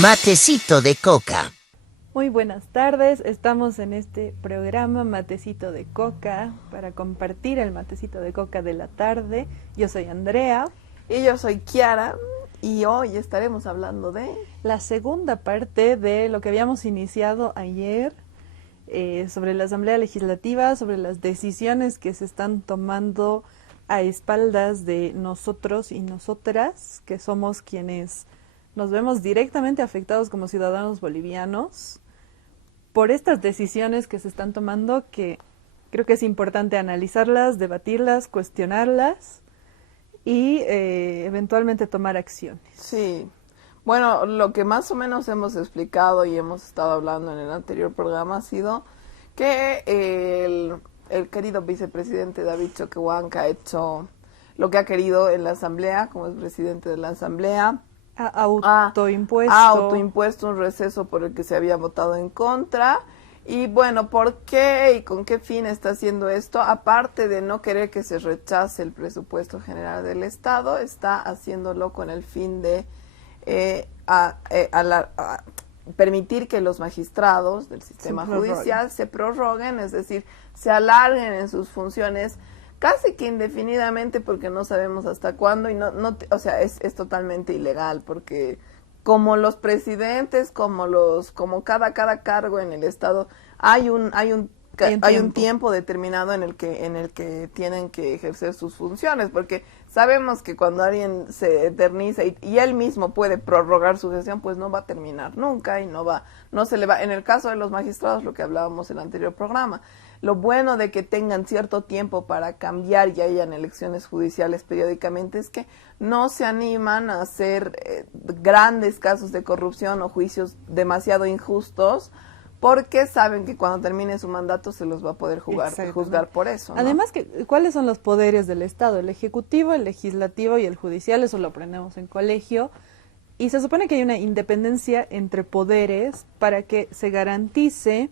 Matecito de coca. Muy buenas tardes, estamos en este programa Matecito de Coca para compartir el matecito de coca de la tarde. Yo soy Andrea. Y yo soy Kiara y hoy estaremos hablando de la segunda parte de lo que habíamos iniciado ayer sobre la Asamblea Legislativa, sobre las decisiones que se están tomando a espaldas de nosotros y nosotras, que somos quienes nos vemos directamente afectados como ciudadanos bolivianos por estas decisiones que se están tomando, que creo que es importante analizarlas, debatirlas, cuestionarlas y eventualmente tomar acciones. Sí, bueno, lo que más o menos hemos explicado y hemos estado hablando en el anterior programa ha sido que el querido vicepresidente David Choquehuanca ha hecho lo que ha querido en la Asamblea, como es presidente de la Asamblea. Ha autoimpuesto un receso por el que se había votado en contra. Y bueno, ¿por qué y con qué fin está haciendo esto? Aparte de no querer que se rechace el presupuesto general del Estado, está haciéndolo con el fin de permitir que los magistrados del sistema judicial se prorroguen, es decir, se alarguen en sus funciones casi que indefinidamente, porque no sabemos hasta cuándo, y o sea, es totalmente ilegal, porque como los presidentes, como cada cargo en el Estado, hay un tiempo determinado en el que tienen que ejercer sus funciones, porque sabemos que cuando alguien se eterniza y él mismo puede prorrogar su gestión, pues no va a terminar nunca y no se le va. En el caso de los magistrados, lo que hablábamos en el anterior programa, lo bueno de que tengan cierto tiempo para cambiar y hayan elecciones judiciales periódicamente es que no se animan a hacer grandes casos de corrupción o juicios demasiado injustos, porque saben que cuando termine su mandato se los va a poder juzgar por eso, ¿no? Además, ¿cuáles son los poderes del Estado? El Ejecutivo, el Legislativo y el Judicial, eso lo aprendemos en colegio, y se supone que hay una independencia entre poderes para que se garantice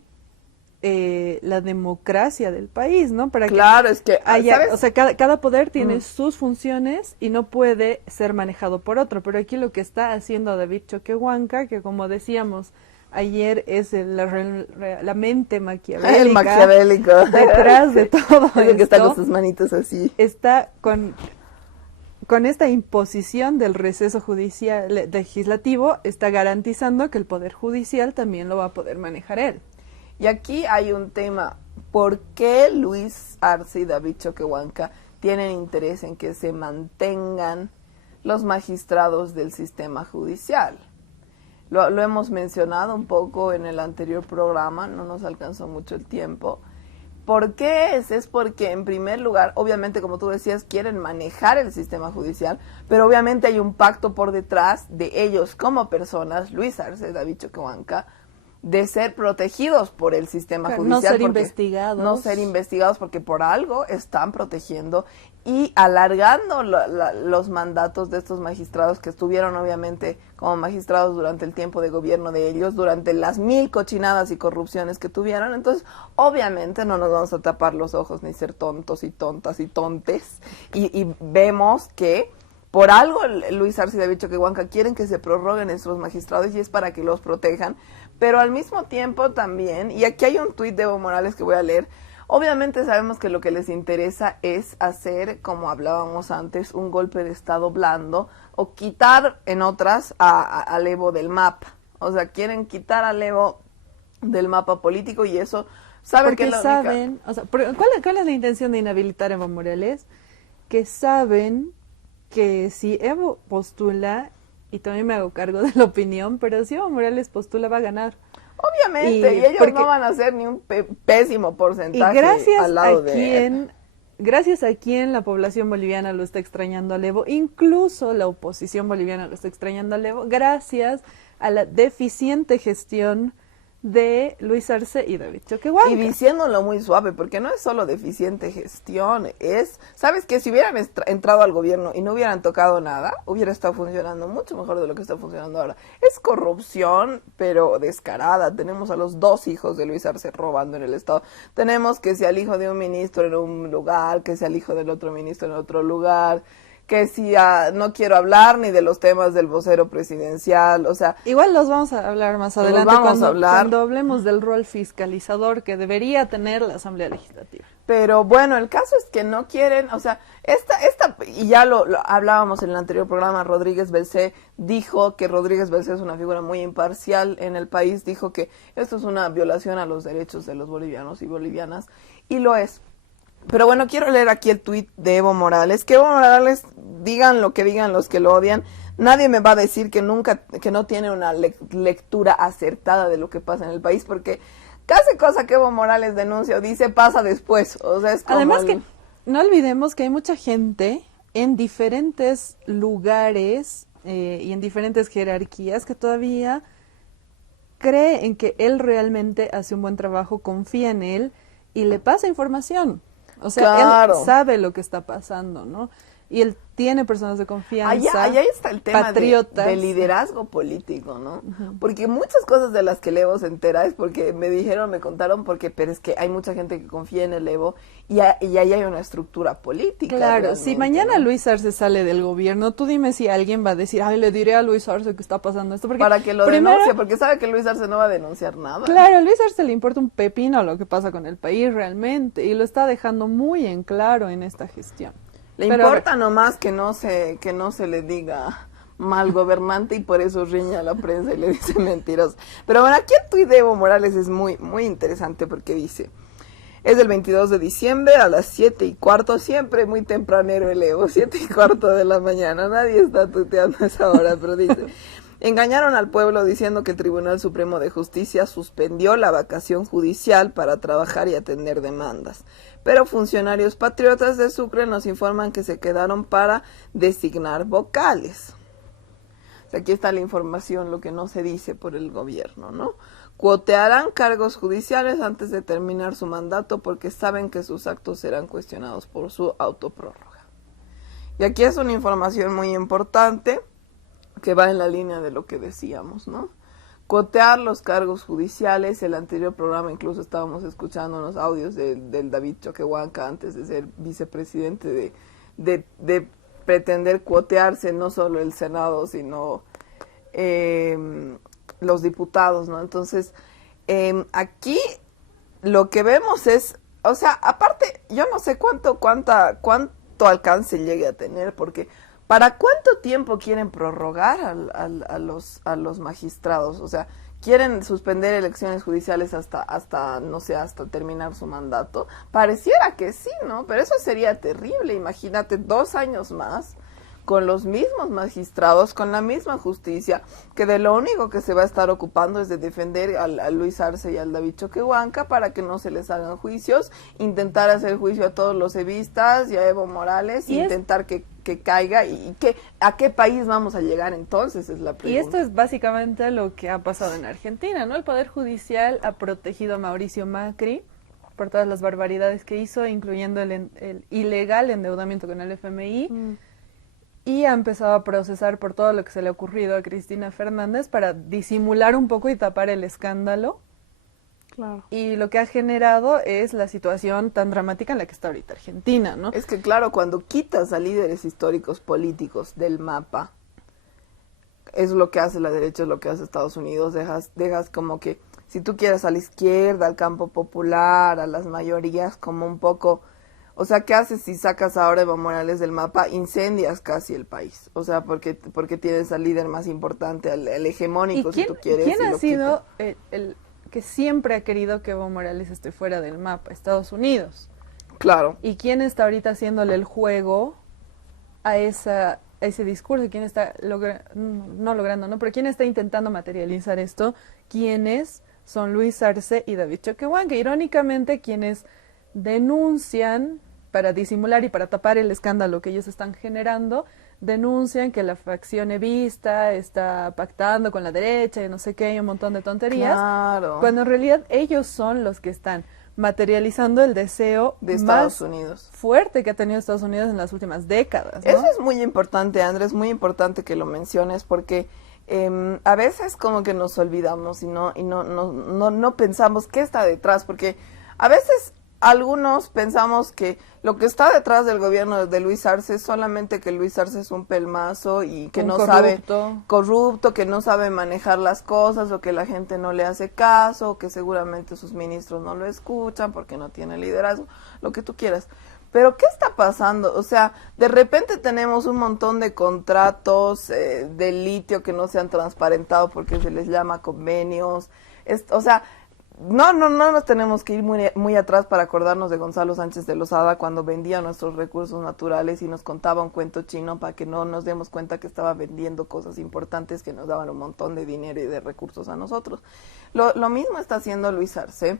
la democracia del país, ¿no? Para claro, es que haya, ¿sabes? O sea, cada poder tiene sus funciones y no puede ser manejado por otro, pero aquí lo que está haciendo David Choquehuanca, que como decíamos ayer, es la mente maquiavélica, el maquiavélico detrás de todo esto, que está con sus manitos así, está con esta imposición del receso judicial legislativo, está garantizando que el poder judicial también lo va a poder manejar él. Y aquí hay un tema: ¿por qué Luis Arce y David Choquehuanca tienen interés en que se mantengan los magistrados del sistema judicial? Lo hemos mencionado un poco en el anterior programa, no nos alcanzó mucho el tiempo. ¿Por qué es? Es porque, en primer lugar, obviamente, como tú decías, quieren manejar el sistema judicial, pero obviamente hay un pacto por detrás de ellos como personas, Luis Arce, David Choquehuanca, de ser protegidos por el sistema judicial. No ser investigados. No ser investigados, porque por algo están protegiendo y alargando los mandatos de estos magistrados que estuvieron obviamente como magistrados durante el tiempo de gobierno de ellos, durante las 1000 cochinadas y corrupciones que tuvieron. Entonces, obviamente no nos vamos a tapar los ojos ni ser tontos y tontas y tontes. Y vemos que por algo Luis Arce y David Choquehuanca quieren que se prorroguen estos magistrados, y es para que los protejan. Pero al mismo tiempo también, y aquí hay un tuit de Evo Morales que voy a leer, obviamente sabemos que lo que les interesa es hacer, como hablábamos antes, un golpe de Estado blando, o quitar, en otras, al Evo del mapa. O sea, quieren quitar al Evo del mapa político, y eso saben que es la saben, o sea, ¿cuál es la intención de inhabilitar a Evo Morales? Que saben que si Evo postula, y también me hago cargo de la opinión, pero si Evo Morales postula va a ganar. Obviamente, y ellos no van a hacer ni un pésimo porcentaje al lado de él. Gracias a quien la población boliviana lo está extrañando al Evo, incluso la oposición boliviana lo está extrañando al Evo, gracias a la deficiente gestión de Luis Arce y David Choquehuanca. Y diciéndolo muy suave, porque no es solo deficiente gestión, ¿sabes qué? Si hubieran entrado al gobierno y no hubieran tocado nada, hubiera estado funcionando mucho mejor de lo que está funcionando ahora. Es corrupción, pero descarada. Tenemos a los 2 hijos de Luis Arce robando en el Estado. Tenemos que sea el hijo de un ministro en un lugar, que sea el hijo del otro ministro en otro lugar, que si no quiero hablar ni de los temas del vocero presidencial, o sea... Igual los vamos a hablar más adelante cuando hablemos del rol fiscalizador que debería tener la Asamblea Legislativa. Pero bueno, el caso es que no quieren, o sea, y ya lo hablábamos en el anterior programa, Rodríguez Belcé dijo que Rodríguez Belcé es una figura muy imparcial en el país, dijo que esto es una violación a los derechos de los bolivianos y bolivianas, y lo es. Pero bueno, quiero leer aquí el tuit de Evo Morales, que Evo Morales, digan lo que digan los que lo odian, nadie me va a decir que no tiene una lectura acertada de lo que pasa en el país, porque casi cosa que Evo Morales denuncia o dice pasa después, o sea, es como además que no olvidemos que hay mucha gente en diferentes lugares y en diferentes jerarquías que todavía cree en que él realmente hace un buen trabajo, confía en él y le pasa información. O sea, claro, él sabe lo que está pasando, ¿no? Y él tiene personas de confianza, allá está el tema patriotas. De liderazgo político, ¿no? Porque muchas cosas de las que el Evo se entera es porque me contaron, pero es que hay mucha gente que confía en el Evo y ahí hay una estructura política. Claro, si mañana Luis Arce sale del gobierno, tú dime si alguien va a decir, ay, le diré a Luis Arce que está pasando esto. Porque para que lo denuncie, porque sabe que Luis Arce no va a denunciar nada. Claro, a Luis Arce le importa un pepino lo que pasa con el país realmente y lo está dejando muy en claro en esta gestión. Le importa nomás que no se le diga mal gobernante y por eso riña a la prensa y le dice mentiras. Pero bueno, aquí el tuit de Evo Morales es muy, muy interesante porque dice, es del 22 de diciembre a las 7:15, siempre muy tempranero el Evo, 7:15 de la mañana, nadie está tuiteando a esa hora, pero dice... Engañaron al pueblo diciendo que el Tribunal Supremo de Justicia suspendió la vacación judicial para trabajar y atender demandas. Pero funcionarios patriotas de Sucre nos informan que se quedaron para designar vocales. O sea, aquí está la información, lo que no se dice por el gobierno, ¿no? Cuotearán cargos judiciales antes de terminar su mandato porque saben que sus actos serán cuestionados por su autoprórroga. Y aquí es una información muy importante que va en la línea de lo que decíamos, ¿no? Cotear los cargos judiciales. El anterior programa incluso estábamos escuchando unos audios del David Choquehuanca antes de ser vicepresidente de pretender cuotearse no solo el Senado, sino los diputados, ¿no? Entonces, aquí lo que vemos es, o sea, aparte, yo no sé cuánto alcance llegue a tener, porque ¿para cuánto tiempo quieren prorrogar a los magistrados? O sea, ¿quieren suspender elecciones judiciales hasta, no sé, hasta terminar su mandato? Pareciera que sí, ¿no? Pero eso sería terrible. Imagínate 2 años más con los mismos magistrados, con la misma justicia, que de lo único que se va a estar ocupando es de defender a Luis Arce y al David Choquehuanca para que no se les hagan juicios, intentar hacer juicio a todos los evistas y a Evo Morales, intentar que caiga y ¿a qué país vamos a llegar entonces? Es la pregunta. Y esto es básicamente lo que ha pasado en Argentina, ¿no? El Poder Judicial ha protegido a Mauricio Macri por todas las barbaridades que hizo, incluyendo el ilegal endeudamiento con el FMI, y ha empezado a procesar por todo lo que se le ha ocurrido a Cristina Fernández para disimular un poco y tapar el escándalo. Claro. Y lo que ha generado es la situación tan dramática en la que está ahorita Argentina, ¿no? Es que claro, cuando quitas a líderes históricos políticos del mapa, es lo que hace la derecha, es lo que hace Estados Unidos, dejas como que, si tú quieres a la izquierda, al campo popular, a las mayorías, como un poco... O sea, ¿qué haces si sacas ahora a Evo Morales del mapa? Incendias casi el país. O sea, porque tienes al líder más importante, al hegemónico, si tú quieres. ¿Quién ha sido el que siempre ha querido que Evo Morales esté fuera del mapa? Estados Unidos. Claro. ¿Y quién está ahorita haciéndole el juego a ese discurso? ¿Quién está no logrando, no? Pero ¿quién está intentando materializar esto? ¿Quiénes son Luis Arce y David Choquehuanca? Irónicamente, quienes denuncian para disimular y para tapar el escándalo que ellos están generando, denuncian que la facción evista está pactando con la derecha y no sé qué, y un montón de tonterías, claro, cuando en realidad ellos son los que están materializando el deseo de Estados Unidos fuerte que ha tenido Estados Unidos en las últimas décadas, ¿no? Eso es muy importante, Andrés, muy importante que lo menciones, porque a veces como que nos olvidamos y no pensamos qué está detrás, porque a veces algunos pensamos que lo que está detrás del gobierno de Luis Arce es solamente que Luis Arce es un pelmazo y que no sabe, corrupto, que no sabe manejar las cosas, o que la gente no le hace caso, o que seguramente sus ministros no lo escuchan porque no tiene liderazgo, lo que tú quieras. Pero ¿qué está pasando? O sea, de repente tenemos un montón de contratos de litio que no se han transparentado porque se les llama convenios. O sea, no nos tenemos que ir muy atrás para acordarnos de Gonzalo Sánchez de Lozada cuando vendía nuestros recursos naturales y nos contaba un cuento chino para que no nos demos cuenta que estaba vendiendo cosas importantes que nos daban un montón de dinero y de recursos a nosotros. Lo mismo está haciendo Luis Arce.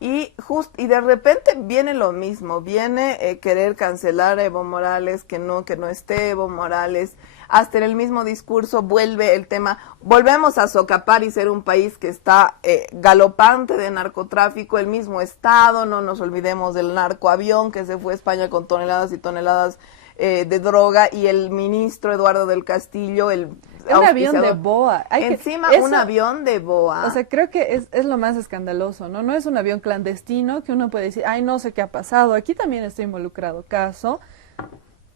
Y de repente viene lo mismo, viene querer cancelar a Evo Morales, que no esté Evo Morales, hasta en el mismo discurso vuelve el tema, volvemos a socapar y ser un país que está galopante de narcotráfico, el mismo Estado, no nos olvidemos del narcoavión que se fue a España con toneladas y toneladas de droga, y el ministro Eduardo del Castillo, un avión de BOA. Un avión de BOA. O sea, creo que es lo más escandaloso, ¿no? No es un avión clandestino que uno puede decir, ay, no sé qué ha pasado. Aquí también está involucrado Caso,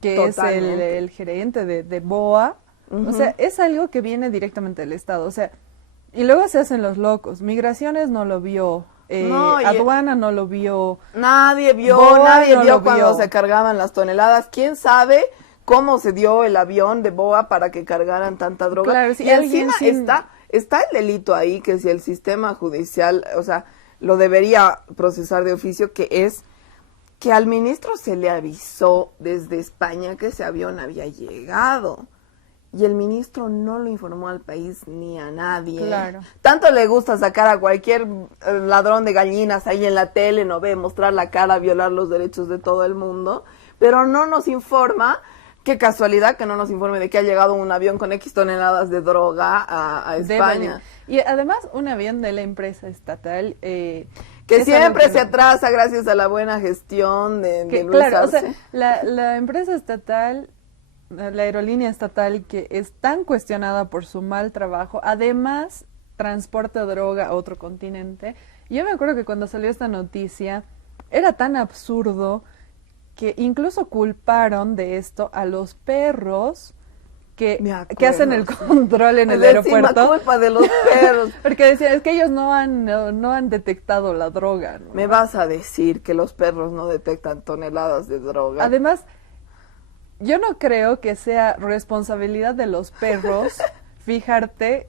que totalmente es el gerente de BOA. Uh-huh. O sea, es algo que viene directamente del Estado. O sea, y luego se hacen los locos. Migraciones no lo vio. Aduana no lo vio. Nadie vio cuando se cargaban las toneladas. ¿Quién sabe cómo se dio el avión de BOA para que cargaran tanta droga? Claro, si y encima está el delito ahí, que si el sistema judicial, o sea, lo debería procesar de oficio, que es que al ministro se le avisó desde España que ese avión había llegado. Y el ministro no lo informó al país ni a nadie. Claro. Tanto le gusta sacar a cualquier ladrón de gallinas ahí en la tele, no ve, mostrar la cara, violar los derechos de todo el mundo, pero no nos informa. Qué casualidad que no nos informe de que ha llegado un avión con X toneladas de droga a España. Y además un avión de la empresa estatal. Que siempre se atrasa gracias a la buena gestión de Luis claro, Arce. O sea, la empresa estatal, la aerolínea estatal, que es tan cuestionada por su mal trabajo, además transporta droga a otro continente. Yo me acuerdo que cuando salió esta noticia era tan absurdo que incluso culparon de esto a los perros que hacen el control en el aeropuerto. Culpa de los perros. Porque decían, es que ellos no han detectado la droga, ¿no? Me vas a decir que los perros no detectan toneladas de droga. Además, yo no creo que sea responsabilidad de los perros fijarte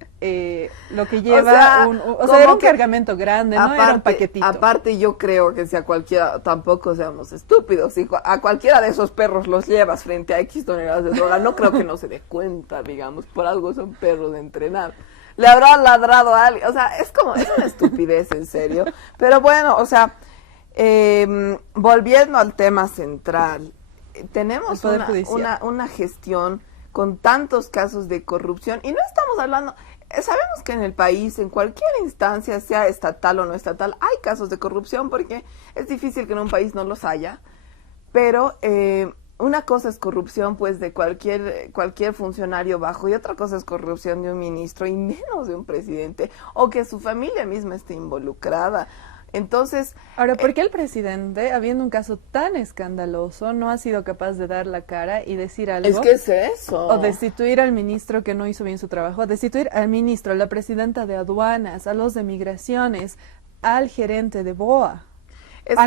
lo que lleva o sea, era un cargamento grande, aparte, no era un paquetito. Aparte, yo creo que si a cualquiera, tampoco seamos estúpidos, si a cualquiera de esos perros los llevas frente a X toneladas de droga, no creo que no se dé cuenta, digamos, por algo son perros de entrenar. Le habrá ladrado a alguien, o sea, es una estupidez, en serio. Pero bueno, o sea, volviendo al tema central, tenemos una gestión con tantos casos de corrupción, y no estamos hablando, sabemos que en el país, en cualquier instancia, sea estatal o no estatal, hay casos de corrupción, porque es difícil que en un país no los haya, pero una cosa es corrupción pues de cualquier funcionario bajo, y otra cosa es corrupción de un ministro, y menos de un presidente, o que su familia misma esté involucrada. Entonces, ahora, ¿por qué el presidente, habiendo un caso tan escandaloso, no ha sido capaz de dar la cara y decir algo? Es que es eso. O destituir al ministro que no hizo bien su trabajo, destituir al ministro, a la presidenta de aduanas, a los de migraciones, al gerente de BOA.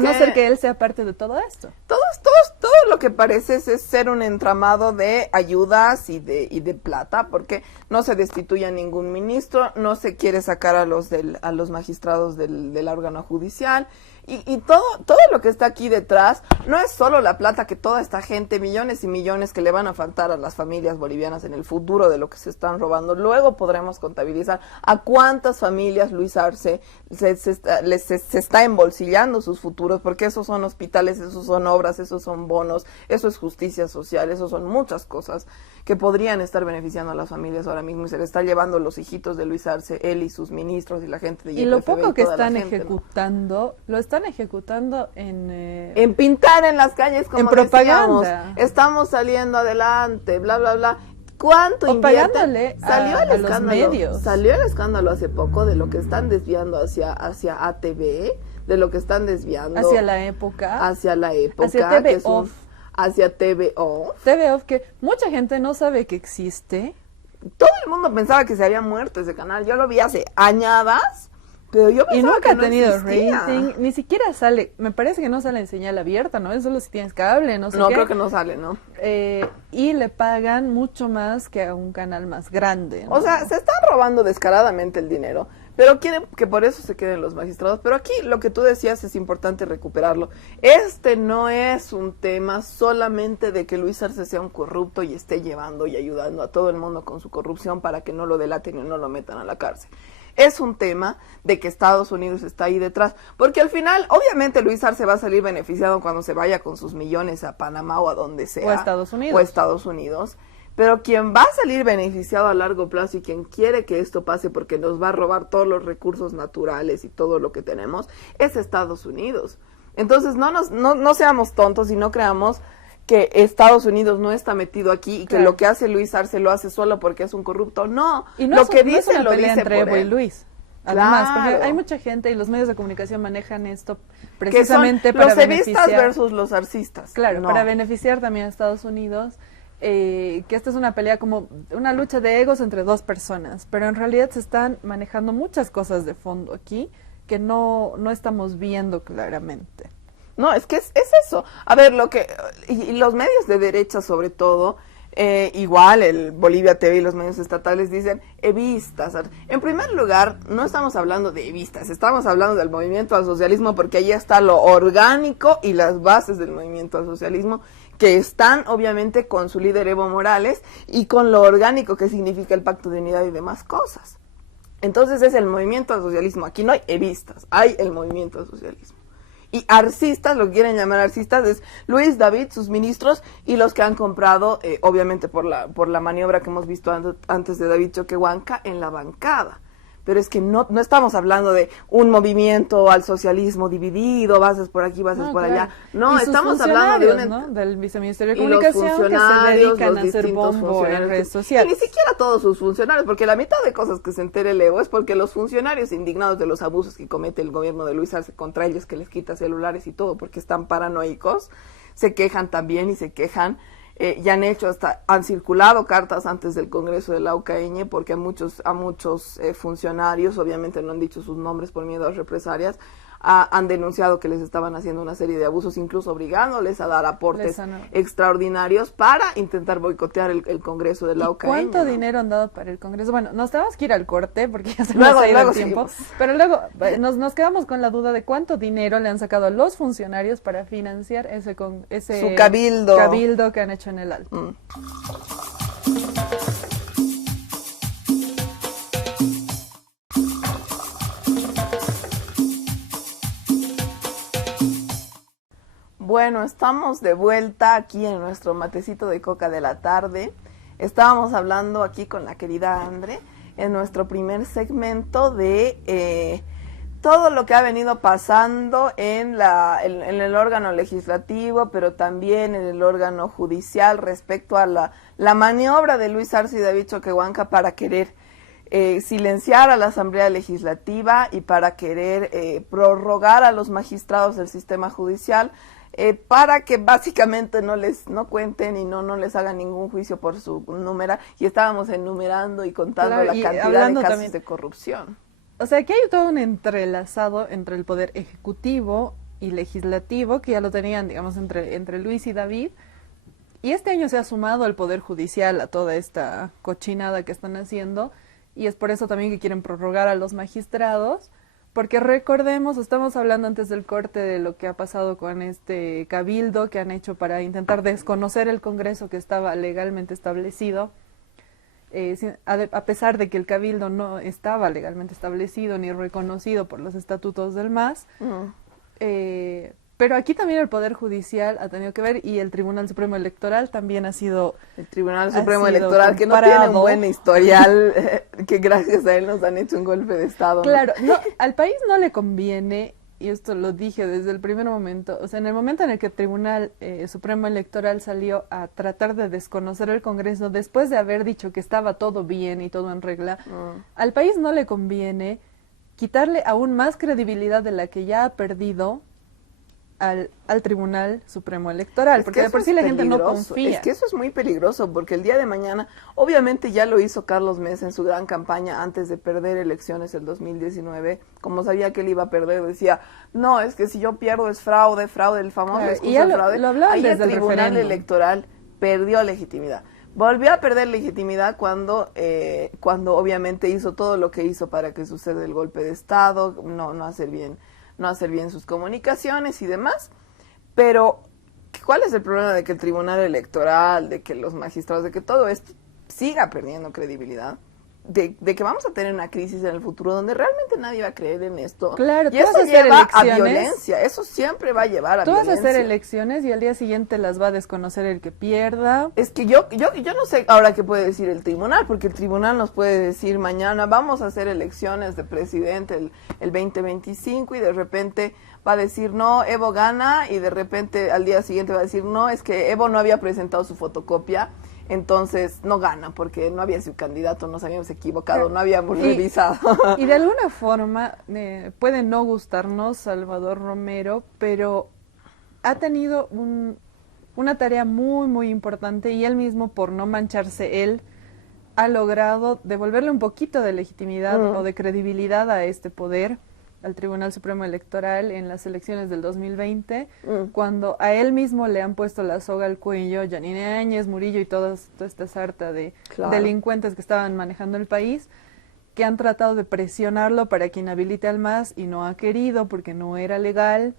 No ser que él sea parte de todo esto. Todo lo que parece es ser un entramado de ayudas y de plata, porque no se destituye a ningún ministro, no se quiere sacar a los magistrados del órgano judicial, y todo lo que está aquí detrás no es solo la plata que toda esta gente, millones y millones que le van a faltar a las familias bolivianas en el futuro de lo que se están robando. Luego podremos contabilizar a cuántas familias Luis Arce se está embolsillando sus futuros, porque esos son hospitales, esos son obras, esos son bonos, eso es justicia social, esos son muchas cosas que podrían estar beneficiando a las familias ahora mismo, y se le está llevando los hijitos de Luis Arce, él y sus ministros y la gente de YPFB. Y lo poco que están ejecutando, ¿no? Lo están ejecutando en pintar en las calles, como en propaganda. Decíamos, estamos saliendo adelante, bla, bla, bla. ¿Cuánto invierte? Salió a los medios. Salió el escándalo hace poco de lo que están desviando hacia ATV, de lo que están desviando. Hacia la época. Hacia la época. Hacia TV que es Off. Hacia TV Off. TV Off, que mucha gente no sabe que existe. Todo el mundo pensaba que se había muerto ese canal. Yo lo vi hace añadas, pero yo pensaba Y nunca que ha no tenido existía. rating, ni siquiera sale, me parece que no sale en señal abierta, ¿no? Es solo si tienes cable, no sé No, qué. creo que no sale, ¿no? Y le pagan mucho más que a un canal más grande, ¿no? O sea, se están robando descaradamente el dinero, pero quieren que por eso se queden los magistrados. Pero aquí lo que tú decías es importante recuperarlo. Este no es un tema solamente de que Luis Arce sea un corrupto y esté llevando y ayudando a todo el mundo con su corrupción para que no lo delaten y no lo metan a la cárcel. Es un tema de que Estados Unidos está ahí detrás, porque al final, obviamente, Luis Arce va a salir beneficiado cuando se vaya con sus millones a Panamá o a donde sea. O a Estados Unidos. O a Estados Unidos. Pero quien va a salir beneficiado a largo plazo y quien quiere que esto pase porque nos va a robar todos los recursos naturales y todo lo que tenemos, es Estados Unidos. Entonces, no seamos tontos y no creamos que Estados Unidos no está metido aquí y que lo que hace Luis Arce lo hace solo porque es un corrupto. No, y no lo es, que no dice es una lo pelea dice entre por Evo y él. Luis. Además, Claro. porque hay mucha gente y los medios de comunicación manejan esto Que son precisamente para los evistas beneficiar. versus los arcistas. Claro, No. para beneficiar también a Estados Unidos, que esta es una pelea como una lucha de egos entre dos personas, pero en realidad se están manejando muchas cosas de fondo aquí que no estamos viendo claramente. No, es que es eso. A ver, y los medios de derecha sobre todo, igual el Bolivia TV y los medios estatales dicen evistas. En primer lugar, no estamos hablando de evistas, estamos hablando del movimiento al socialismo porque ahí está lo orgánico y las bases del movimiento al socialismo que están obviamente con su líder Evo Morales y con lo orgánico que significa el Pacto de Unidad y demás cosas. Entonces es el movimiento al socialismo. Aquí no hay evistas, hay el movimiento al socialismo. Y arcistas, lo que quieren llamar arcistas, es Luis, David, sus ministros y los que han comprado, obviamente por la maniobra que hemos visto antes de David Choquehuanca en la bancada. Pero es que no estamos hablando de un movimiento al socialismo dividido, bases por aquí, bases por allá. No, estamos hablando de ¿no? Del viceministerio de y los Comunicación que se funcionarios, dedican los a hacer distintos bombo en funcionarios. redes Y sociales. ni siquiera todos sus funcionarios, porque la mitad de cosas que se entere el Evo es porque los funcionarios indignados de los abusos que comete el gobierno de Luis Arce contra ellos, que les quita celulares y todo, porque están paranoicos, se quejan también y se quejan. Ya han circulado cartas antes del Congreso de la UCAeñe porque a muchos funcionarios, obviamente no han dicho sus nombres por miedo a represalias, han denunciado que les estaban haciendo una serie de abusos, incluso obligándoles a dar aportes extraordinarios para intentar boicotear el Congreso de la UCAeñe. ¿Cuánto dinero han dado para el Congreso? Bueno, nos tenemos que ir al corte porque ya se Luego- nos ha ido el luego tiempo, seguimos. pero luego nos quedamos con la duda de cuánto dinero le han sacado a los funcionarios para financiar ese Su cabildo que han hecho en el Alto. Bueno, estamos de vuelta aquí en nuestro matecito de coca de la tarde. Estábamos hablando aquí con la querida Andre en nuestro primer segmento de todo lo que ha venido pasando en el órgano legislativo, pero también en el órgano judicial respecto a la maniobra de Luis Arce y David Choquehuanca para querer silenciar a la Asamblea Legislativa y para querer prorrogar a los magistrados del sistema judicial para que básicamente no cuenten y no les hagan ningún juicio por su número. Y estábamos enumerando y contando la cantidad de casos también de corrupción. O sea, que hay todo un entrelazado entre el poder ejecutivo y legislativo, que ya lo tenían, digamos, entre Luis y David. Y este año se ha sumado el poder judicial a toda esta cochinada que están haciendo. Y es por eso también que quieren prorrogar a los magistrados. Porque recordemos, estamos hablando antes del corte de lo que ha pasado con este cabildo que han hecho para intentar desconocer el Congreso que estaba legalmente establecido. A pesar de que el cabildo no estaba legalmente establecido ni reconocido por los estatutos del MAS. Pero aquí también el Poder Judicial ha tenido que ver y el Tribunal Supremo Electoral también ha sido... El Tribunal Supremo Electoral, que no tiene un buen historial, que gracias a él nos han hecho un golpe de Estado. Claro, no, al país no le conviene, y esto lo dije desde el primer momento, o sea, en el momento en el que el Tribunal Supremo Electoral salió a tratar de desconocer el Congreso, después de haber dicho que estaba todo bien y todo en regla, al país no le conviene quitarle aún más credibilidad de la que ya ha perdido al Tribunal Supremo Electoral, porque de por sí la gente no confía. Es que eso es muy peligroso, porque el día de mañana, obviamente ya lo hizo Carlos Mesa en su gran campaña antes de perder elecciones el 2019, como sabía que él iba a perder, decía, no, es que si yo pierdo es fraude, el famoso y ya fraude. Lo hablaban ahí desde el Tribunal Electoral perdió legitimidad. Volvió a perder legitimidad cuando obviamente hizo todo lo que hizo para que suceda el golpe de Estado, no hacer bien sus comunicaciones y demás. Pero, ¿cuál es el problema de que el Tribunal Electoral, de que los magistrados, de que todo esto siga perdiendo credibilidad? De que vamos a tener una crisis en el futuro donde realmente nadie va a creer en esto. Claro, y eso lleva a violencia, eso siempre va a llevar a violencia. Tú vas a hacer elecciones y al día siguiente las va a desconocer el que pierda. Es que yo no sé ahora qué puede decir el tribunal, porque el tribunal nos puede decir mañana vamos a hacer elecciones de presidente el 2025 y de repente va a decir no, Evo gana, y de repente al día siguiente va a decir no, es que Evo no había presentado su fotocopia, entonces no gana porque no había sido candidato, nos habíamos equivocado, no habíamos revisado. Y de alguna forma puede no gustarnos Salvador Romero, pero ha tenido una tarea muy, muy importante y él mismo, por no mancharse él, ha logrado devolverle un poquito de legitimidad o de credibilidad a este poder, al Tribunal Supremo Electoral en las elecciones del 2020, cuando a él mismo le han puesto la soga al cuello Yanine Áñez, Murillo y toda esta sarta de delincuentes que estaban manejando el país, que han tratado de presionarlo para que inhabilite al MAS y no ha querido porque no era legal,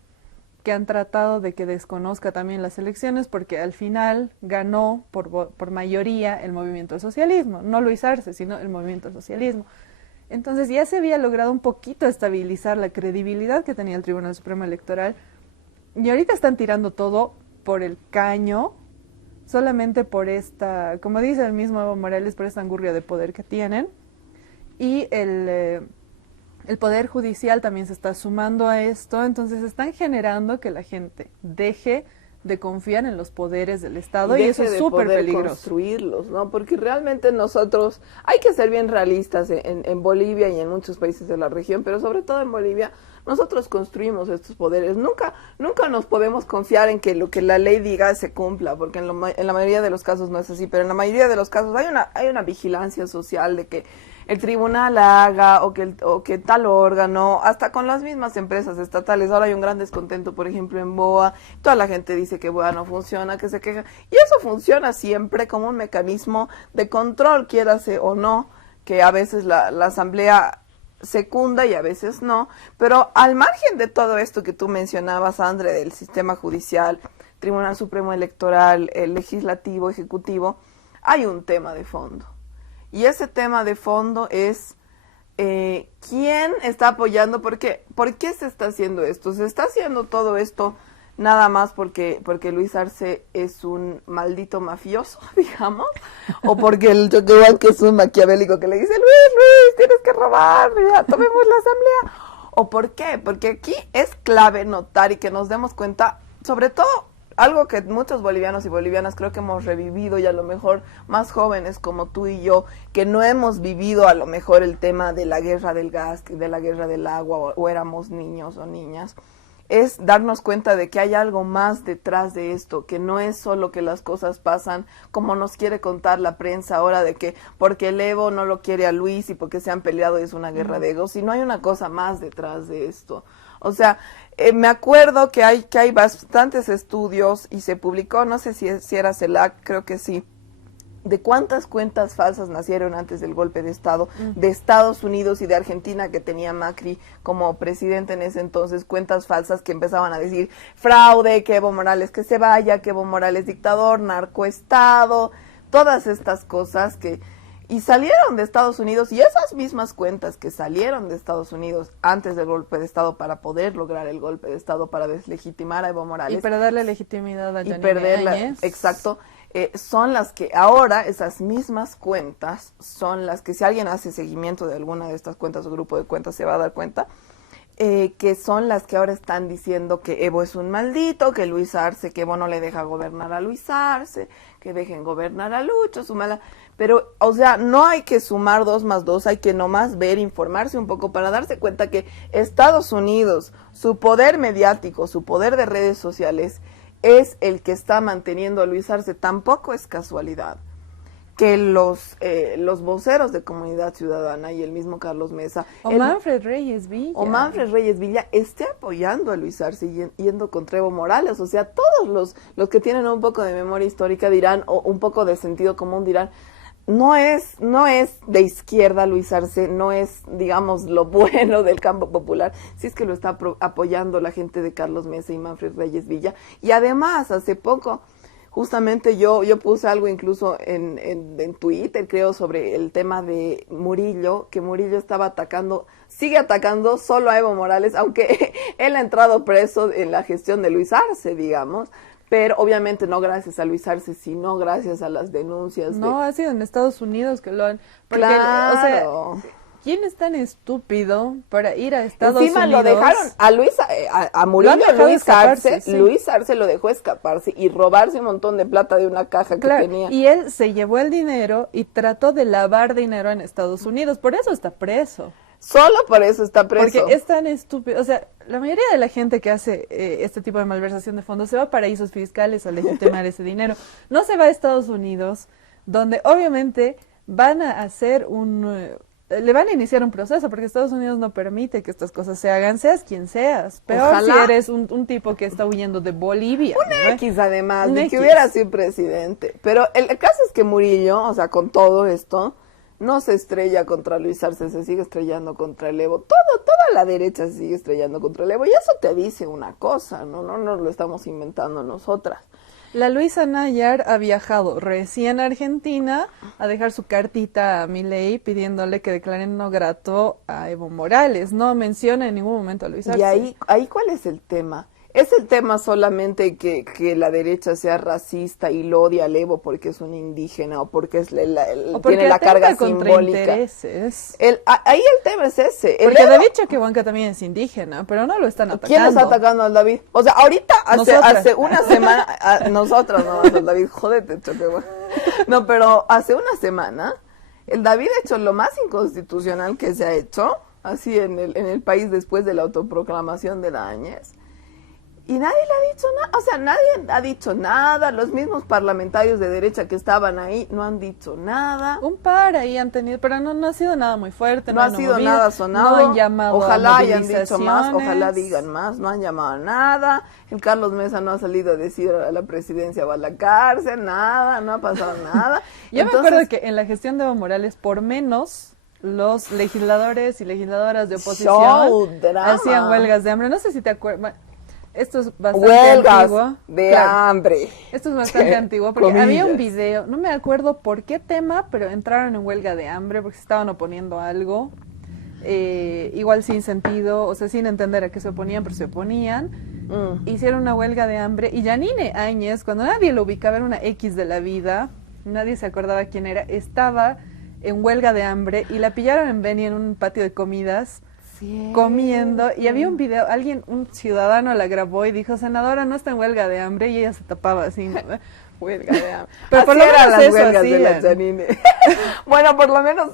que han tratado de que desconozca también las elecciones porque al final ganó por mayoría el movimiento al socialismo, no Luis Arce, sino el movimiento al socialismo. Entonces ya se había logrado un poquito estabilizar la credibilidad que tenía el Tribunal Supremo Electoral y ahorita están tirando todo por el caño, solamente por esta, como dice el mismo Evo Morales, por esta angurria de poder que tienen. Y el Poder Judicial también se está sumando a esto, entonces están generando que la gente deje de confiar en los poderes del Estado y eso es súper peligroso. Construirlos, ¿no? Porque realmente nosotros, hay que ser bien realistas en Bolivia y en muchos países de la región, pero sobre todo en Bolivia, nosotros construimos estos poderes. Nunca nos podemos confiar en que lo que la ley diga se cumpla, porque en la mayoría de los casos no es así, pero en la mayoría de los casos hay una vigilancia social de que el tribunal haga o que tal órgano, hasta con las mismas empresas estatales. Ahora hay un gran descontento, por ejemplo, en BOA. Toda la gente dice que BOA no funciona, que se queja. Y eso funciona siempre como un mecanismo de control, quiérase o no, que a veces la asamblea secunda y a veces no. Pero al margen de todo esto que tú mencionabas, André, del sistema judicial, Tribunal Supremo Electoral, el legislativo, ejecutivo, hay un tema de fondo. Y ese tema de fondo es quién está apoyando, ¿por qué se está haciendo esto? ¿Se está haciendo todo esto nada más porque Luis Arce es un maldito mafioso, digamos? ¿O porque el Choquehuanca que es un maquiavélico que le dice, Luis, tienes que robar, ya, tomemos la asamblea? ¿O por qué? Porque aquí es clave notar y que nos demos cuenta, sobre todo, algo que muchos bolivianos y bolivianas creo que hemos revivido, y a lo mejor más jóvenes como tú y yo, que no hemos vivido a lo mejor el tema de la guerra del gas, de la guerra del agua, o éramos niños o niñas, es darnos cuenta de que hay algo más detrás de esto, que no es solo que las cosas pasan como nos quiere contar la prensa ahora, de que porque el Evo no lo quiere a Luis y porque se han peleado y es una guerra de egos, sino hay una cosa más detrás de esto. O sea, me acuerdo que hay bastantes estudios y se publicó, no sé si era CELAC, creo que sí, de cuántas cuentas falsas nacieron antes del golpe de Estado de Estados Unidos y de Argentina, que tenía Macri como presidente en ese entonces, cuentas falsas que empezaban a decir fraude, que Evo Morales que se vaya, que Evo Morales dictador, narcoestado, todas estas cosas y salieron de Estados Unidos, y esas mismas cuentas que salieron de Estados Unidos antes del golpe de Estado para poder lograr el golpe de Estado, para deslegitimar a Evo Morales. Y para darle legitimidad a Yanine Áñez. Exacto. Son las que ahora, esas mismas cuentas, son las que si alguien hace seguimiento de alguna de estas cuentas o grupo de cuentas se va a dar cuenta que son las que ahora están diciendo que Evo es un maldito, que Luis Arce, que Evo no le deja gobernar a Luis Arce, que dejen gobernar a Lucho, su mala... Pero, o sea, no hay que sumar 2 más 2, hay que nomás ver, informarse un poco para darse cuenta que Estados Unidos, su poder mediático, su poder de redes sociales, es el que está manteniendo a Luis Arce. Tampoco es casualidad que los voceros de Comunidad Ciudadana y el mismo Carlos Mesa Manfred Reyes Villa esté apoyando a Luis Arce yendo contra Evo Morales. O sea, todos los que tienen un poco de memoria histórica dirán, o un poco de sentido común dirán, no es de izquierda Luis Arce, no es, digamos, lo bueno del campo popular, si es que lo está apoyando la gente de Carlos Mesa y Manfred Reyes Villa. Y además, hace poco... Justamente yo puse algo incluso en Twitter, creo, sobre el tema de Murillo, que Murillo sigue atacando solo a Evo Morales, aunque él ha entrado preso en la gestión de Luis Arce, digamos, pero obviamente no gracias a Luis Arce, sino gracias a las denuncias. No, ha sido en Estados Unidos que lo han... Porque, claro. O sea, ¿quién es tan estúpido para ir a Estados Encima Unidos? Lo dejaron a Murillo, Luis Arce lo dejó escaparse y robarse un montón de plata de una caja que tenía. Y él se llevó el dinero y trató de lavar dinero en Estados Unidos, por eso está preso. Solo por eso está preso. Porque es tan estúpido, o sea, la mayoría de la gente que hace este tipo de malversación de fondos se va a paraísos fiscales a legitimar ese dinero. No se va a Estados Unidos, donde obviamente van a hacer le van a iniciar un proceso, porque Estados Unidos no permite que estas cosas se hagan, seas quien seas. Peor Ojalá. si eres un tipo que está huyendo de Bolivia. Un X además, de que hubiera sido presidente. Pero el caso es que Murillo, o sea, con todo esto, no se estrella contra Luis Arce, se sigue estrellando contra el Evo. Toda la derecha se sigue estrellando contra el Evo. Y eso te dice una cosa, no nos lo estamos inventando nosotras. La Luisa Nayar ha viajado recién a Argentina a dejar su cartita a Milei pidiéndole que declaren no grato a Evo Morales. No menciona en ningún momento a Luis Arce. Y ahí ¿cuál es el tema? ¿Es el tema solamente que la derecha sea racista y lo odia al Evo porque es un indígena o porque tiene la carga simbólica? Intereses. Ahí el tema es ese. Porque David Choquehuanca también es indígena, pero no lo están atacando. ¿Quién está atacando al David? O sea, ahorita hace una semana, nosotras no al David, jódete Choquehuanca. No, pero hace una semana, el David ha hecho lo más inconstitucional que se ha hecho, así en el país después de la autoproclamación de la Áñez. Y nadie le ha dicho nada, o sea, nadie ha dicho nada, los mismos parlamentarios de derecha que estaban ahí no han dicho nada. Un par ahí han tenido, pero no ha sido nada muy fuerte. No ha sido movido, nada sonado. No han llamado ojalá a hayan dicho más, ojalá digan más, no han llamado a nada. El Carlos Mesa no ha salido a decir a la presidencia va a la cárcel, nada, no ha pasado nada. Yo me acuerdo que en la gestión de Evo Morales, por menos... los legisladores y legisladoras de oposición hacían huelgas de hambre. No sé si te acuerdas... Esto es bastante antiguo. De hambre. Esto es bastante antiguo porque había un video, no me acuerdo por qué tema, pero entraron en huelga de hambre porque se estaban oponiendo a algo, igual sin sentido, o sea, sin entender a qué se oponían, pero se oponían. Hicieron una huelga de hambre y Yanine Áñez, cuando nadie lo ubicaba, era una X de la vida, nadie se acordaba quién era, estaba en huelga de hambre y la pillaron en Beni en un patio de comidas. Sí. Comiendo, y había un video, un ciudadano la grabó y dijo, senadora, no está en huelga de hambre, y ella se tapaba así, ¿no? Huelga de hambre. Pero por lo menos las eso huelgas hacían. de la Janine. Bueno, por lo menos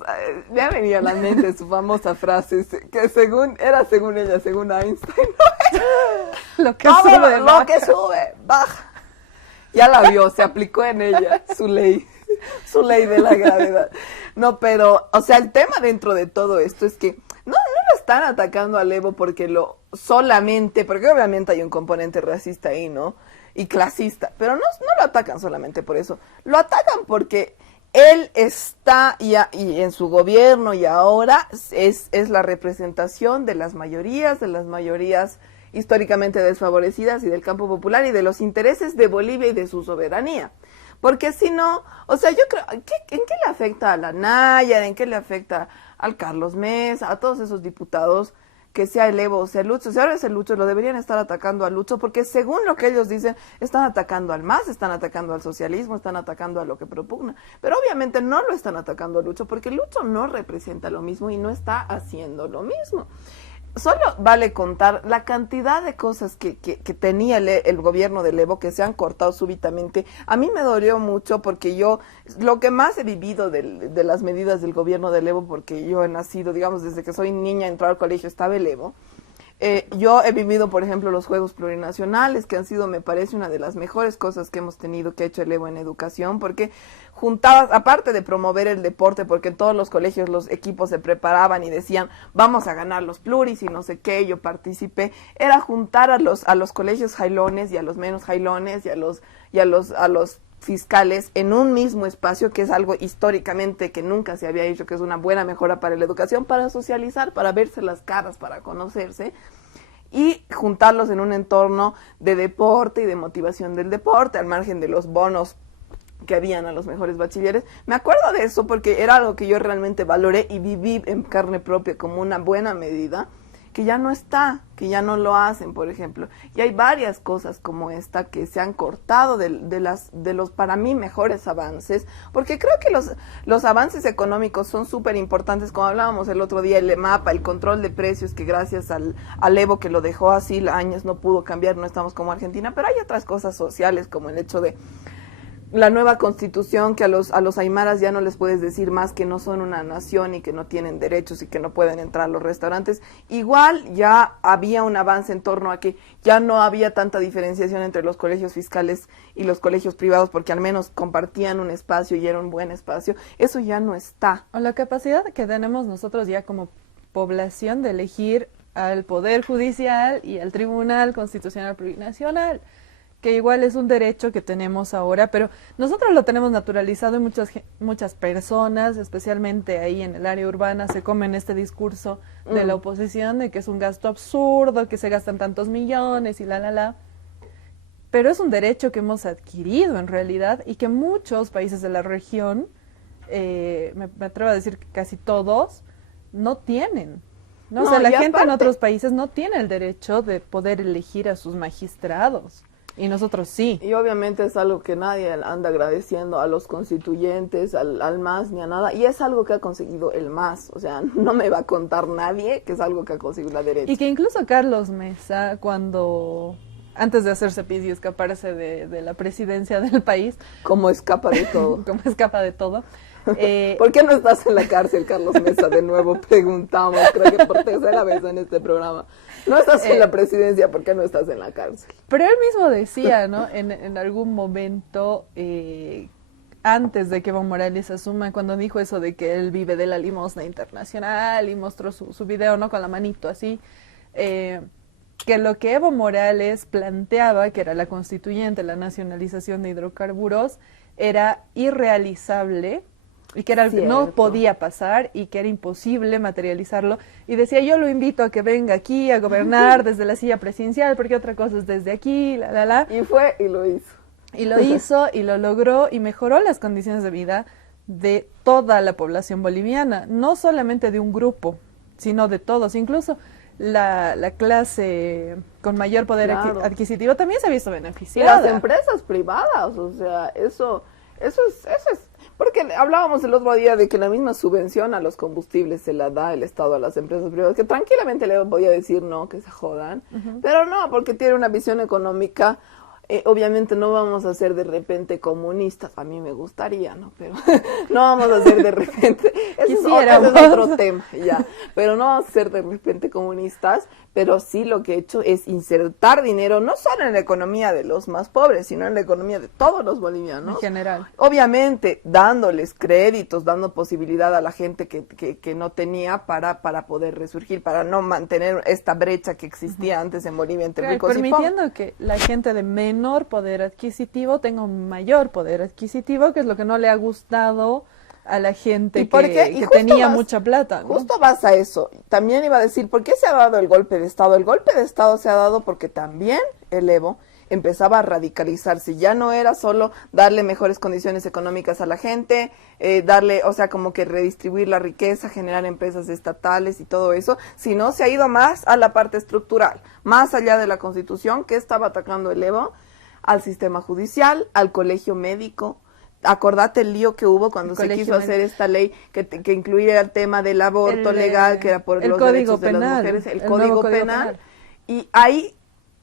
me ha venido a la mente su famosa frase, que según ella, según Einstein, lo que sube, baja. Ya la vio, se aplicó en ella su ley de la gravedad. No, pero, o sea, el tema dentro de todo esto es que no lo están atacando al Evo porque porque obviamente hay un componente racista ahí, ¿no? Y clasista, pero no lo atacan solamente por eso, lo atacan porque él está y en su gobierno y ahora es la representación de las mayorías históricamente desfavorecidas y del campo popular y de los intereses de Bolivia y de su soberanía. Porque si no, o sea, yo creo, ¿en qué le afecta a la Nayar? ¿En qué le afecta al Carlos Mesa? A todos esos diputados, que sea el Evo o sea el Lucho. Si ahora es el Lucho, lo deberían estar atacando al Lucho, porque según lo que ellos dicen, están atacando al MAS, están atacando al socialismo, están atacando a lo que propugna. Pero obviamente no lo están atacando al Lucho, porque el Lucho no representa lo mismo y no está haciendo lo mismo. solo vale contar la cantidad de cosas que tenía el gobierno del Evo que se han cortado súbitamente. A mí me dolió mucho porque yo, lo que más he vivido de las medidas del gobierno del Evo, porque yo he nacido, digamos, desde que soy niña, entrado al colegio, estaba el Evo. Yo he vivido, por ejemplo, los Juegos Plurinacionales, que han sido, me parece, una de las mejores cosas que hemos tenido, que ha hecho el Evo en educación, porque juntabas, aparte de promover el deporte, porque en todos los colegios los equipos se preparaban y decían, vamos a ganar los pluris y no sé qué, yo participé, era juntar a los colegios jailones y a los menos jailones y a los fiscales en un mismo espacio, que es algo históricamente que nunca se había hecho, que es una buena mejora para la educación, para socializar, para verse las caras, para conocerse, y juntarlos en un entorno de deporte y de motivación del deporte, al margen de los bonos que habían a los mejores bachilleres. Me acuerdo de eso porque era algo que yo realmente valoré y viví en carne propia como una buena medida, que ya no está, que ya no lo hacen, por ejemplo. Y hay varias cosas como esta que se han cortado de los, para mí, mejores avances, porque creo que los avances económicos son súper importantes, como hablábamos el otro día, el EMAPA, el control de precios, que gracias al Evo, que lo dejó así años, no pudo cambiar, no estamos como Argentina, pero hay otras cosas sociales, como el hecho de la nueva constitución, que a los aymaras ya no les puedes decir más que no son una nación y que no tienen derechos y que no pueden entrar a los restaurantes. Igual ya había un avance en torno a que ya no había tanta diferenciación entre los colegios fiscales y los colegios privados, porque al menos compartían un espacio y era un buen espacio. Eso ya no está. O la capacidad que tenemos nosotros ya como población de elegir al Poder Judicial y al Tribunal Constitucional Plurinacional, que igual es un derecho que tenemos ahora, pero nosotros lo tenemos naturalizado y muchas personas, especialmente ahí en el área urbana, se comen este discurso de la oposición de que es un gasto absurdo, que se gastan tantos millones y la. Pero es un derecho que hemos adquirido en realidad y que muchos países de la región, me atrevo a decir que casi todos, no tienen. ¿no? O sea, la gente en otros países no tiene el derecho de poder elegir a sus magistrados. Y nosotros sí. Y obviamente es algo que nadie anda agradeciendo a los constituyentes, al MAS, ni a nada. Y es algo que ha conseguido el MAS. O sea, no me va a contar nadie que es algo que ha conseguido la derecha. Y que incluso Carlos Mesa, antes de hacerse pis y escaparse de la presidencia del país. Como escapa de todo. Como escapa de todo. ¿Por qué no estás en la cárcel, Carlos Mesa? De nuevo preguntamos, creo que por tercera vez en este programa. No estás en la presidencia, ¿por qué no estás en la cárcel? Pero él mismo decía, ¿no? En algún momento, antes de que Evo Morales asuma, cuando dijo eso de que él vive de la limosna internacional y mostró su video, ¿no? Con la manito así, que lo que Evo Morales planteaba, que era la constituyente, la nacionalización de hidrocarburos, era irrealizable y que era algo que no podía pasar y que era imposible materializarlo. Y decía, yo lo invito a que venga aquí a gobernar desde la silla presidencial, porque otra cosa es desde aquí, Y fue y lo hizo. Y lo hizo y lo logró y mejoró las condiciones de vida de toda la población boliviana, no solamente de un grupo, sino de todos. Incluso la clase con mayor poder adquisitivo también se ha visto beneficiada. Y las empresas privadas, o sea, eso es, porque hablábamos el otro día de que la misma subvención a los combustibles se la da el Estado a las empresas privadas, que tranquilamente le podía decir no, que se jodan, pero no, porque tiene una visión económica. Obviamente no vamos a ser de repente comunistas, a mí me gustaría, ¿no? Pero no vamos a ser de repente, ese es otro tema, ya, pero no vamos a ser de repente comunistas, pero sí lo que he hecho es insertar dinero, no solo en la economía de los más pobres, sino en la economía de todos los bolivianos. En general. Obviamente, dándoles créditos, dando posibilidad a la gente que no tenía para poder resurgir, para no mantener esta brecha que existía antes en Bolivia entre ricos y pobres. Permitiendo que la gente de menor poder adquisitivo tenga un mayor poder adquisitivo, que es lo que no le ha gustado a la gente que tenía mucha plata, ¿no? Justo vas a eso. También iba a decir, ¿por qué se ha dado el golpe de Estado? El golpe de Estado se ha dado porque también el Evo empezaba a radicalizarse. Ya no era solo darle mejores condiciones económicas a la gente, darle, o sea, como que redistribuir la riqueza, generar empresas estatales y todo eso, sino se ha ido más a la parte estructural, más allá de la Constitución, que estaba atacando el Evo, al sistema judicial, al colegio médico, acordate el lío que hubo cuando se quiso hacer esta ley que incluía el tema del aborto legal, que era por los derechos de las mujeres, el Código Penal. Y ahí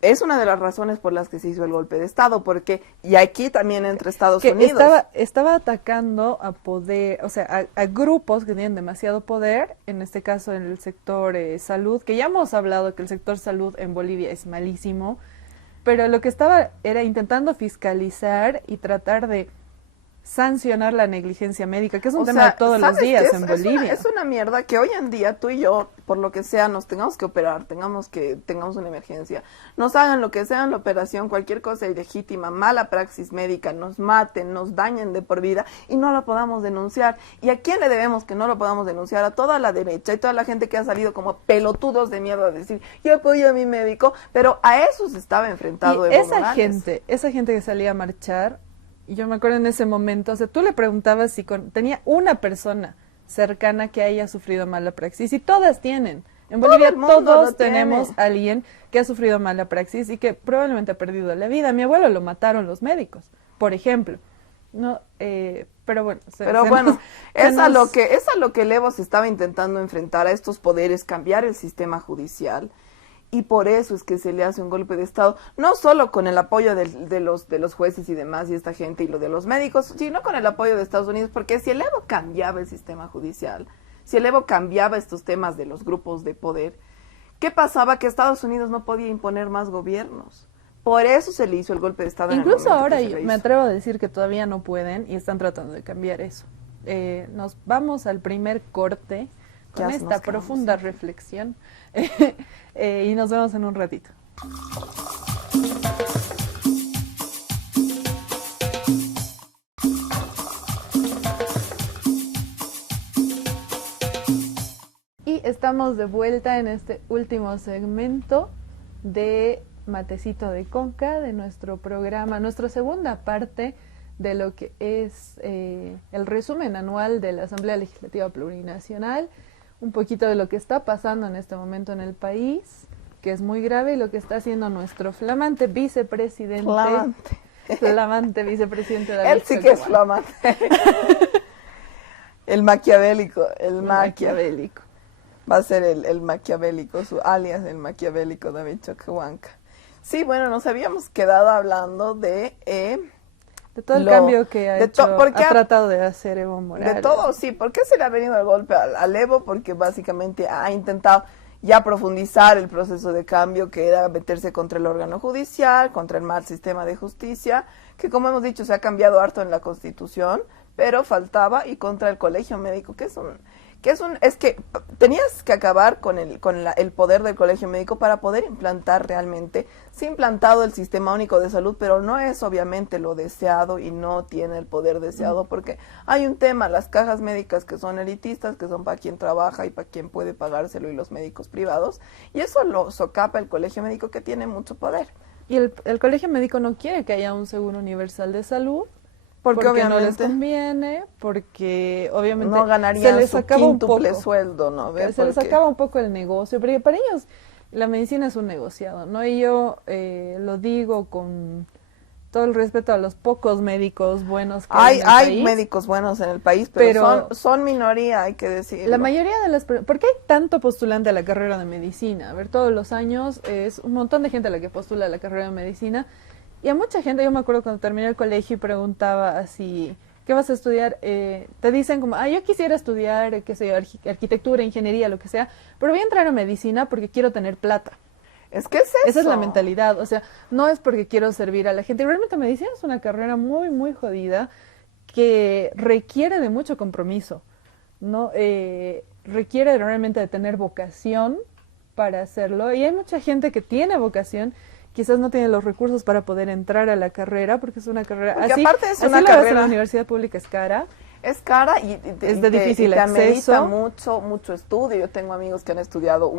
es una de las razones por las que se hizo el golpe de Estado, porque, y aquí también entre Estados Unidos. Estaba atacando a poder, o sea, a grupos que tienen demasiado poder, en este caso en el sector salud, que ya hemos hablado que el sector salud en Bolivia es malísimo, pero lo que estaba era intentando fiscalizar y tratar de sancionar la negligencia médica, que es un tema de todos los días en Bolivia. Es una mierda que hoy en día tú y yo, por lo que sea, nos tengamos que operar, tengamos una emergencia, nos hagan lo que sea en la operación, cualquier cosa ilegítima, mala praxis médica, nos maten, nos dañen de por vida y no lo podamos denunciar. ¿Y a quién le debemos que no lo podamos denunciar? A toda la derecha y toda la gente que ha salido como pelotudos de miedo a decir, yo apoyo a mi médico, pero a eso se estaba enfrentado Evo Morales. Esa gente que salía a marchar, y yo me acuerdo en ese momento, o sea, tú le preguntabas si tenía una persona cercana que haya sufrido mala praxis, y todas tienen. En Bolivia todos tenemos a alguien que ha sufrido mala praxis y que probablemente ha perdido la vida. A mi abuelo lo mataron los médicos, por ejemplo. No, pero bueno. Es a lo que el Evo se estaba intentando enfrentar, a estos poderes, cambiar el sistema judicial. Y por eso es que se le hace un golpe de Estado, no solo con el apoyo de los jueces y demás y esta gente y lo de los médicos, sino con el apoyo de Estados Unidos, porque si el Evo cambiaba el sistema judicial, si el Evo cambiaba estos temas de los grupos de poder, ¿qué pasaba? Que Estados Unidos no podía imponer más gobiernos. Por eso se le hizo el golpe de Estado. Incluso ahora me atrevo a decir que todavía no pueden y están tratando de cambiar eso. Nos vamos al primer corte con esta profunda reflexión y nos vemos en un ratito. Y estamos de vuelta en este último segmento de Matecito de Conca, de nuestro programa, nuestra segunda parte de lo que es el resumen anual de la Asamblea Legislativa Plurinacional, un poquito de lo que está pasando en este momento en el país, que es muy grave, y lo que está haciendo nuestro flamante vicepresidente. Flamante vicepresidente David. Él sí que es flamante. El maquiavélico, maquiavélico. Va a ser el maquiavélico, su alias, el maquiavélico David Choquehuanca. Sí, bueno, nos habíamos quedado hablando de todo el cambio que ha tratado de hacer Evo Morales. De todo, sí. ¿Por qué se le ha venido el golpe al Evo? Porque básicamente ha intentado ya profundizar el proceso de cambio, que era meterse contra el órgano judicial, contra el mal sistema de justicia, que como hemos dicho se ha cambiado harto en la Constitución, pero faltaba, y contra el colegio médico, es que tenías que acabar con el poder del colegio médico para poder implantar realmente. Se ha implantado el sistema único de salud, pero no es obviamente lo deseado y no tiene el poder deseado, porque hay un tema, las cajas médicas que son elitistas, que son para quien trabaja y para quien puede pagárselo, y los médicos privados, y eso lo socapa el colegio médico, que tiene mucho poder. Y el colegio médico no quiere que haya un seguro universal de salud, porque obviamente no les conviene, porque obviamente no ganarían su quíntuple sueldo, ¿no? Se les acaba un poco el negocio, porque para ellos la medicina es un negociado, ¿no? Y yo lo digo con todo el respeto a los pocos médicos buenos que hay en el país. Hay médicos buenos en el país, pero son minoría, hay que decirlo. La mayoría de las personas, ¿por qué hay tanto postulante a la carrera de medicina? A ver, todos los años es un montón de gente a la que postula a la carrera de medicina. Y a mucha gente, yo me acuerdo cuando terminé el colegio y preguntaba así, ¿qué vas a estudiar? Te dicen como, yo quisiera estudiar, qué sé yo, arquitectura, ingeniería, lo que sea, pero voy a entrar a medicina porque quiero tener plata. Es que es eso. Esa es la mentalidad, o sea, no es porque quiero servir a la gente. Realmente medicina es una carrera muy, muy jodida que requiere de mucho compromiso, ¿no? Requiere realmente de tener vocación para hacerlo, y hay mucha gente que tiene vocación, quizás no tiene los recursos para poder entrar a la carrera, porque es una carrera porque así, aparte es una carrera, la universidad pública es cara. Es cara y es de difícil acceso. Amerita mucho estudio. Yo tengo amigos que han estudiado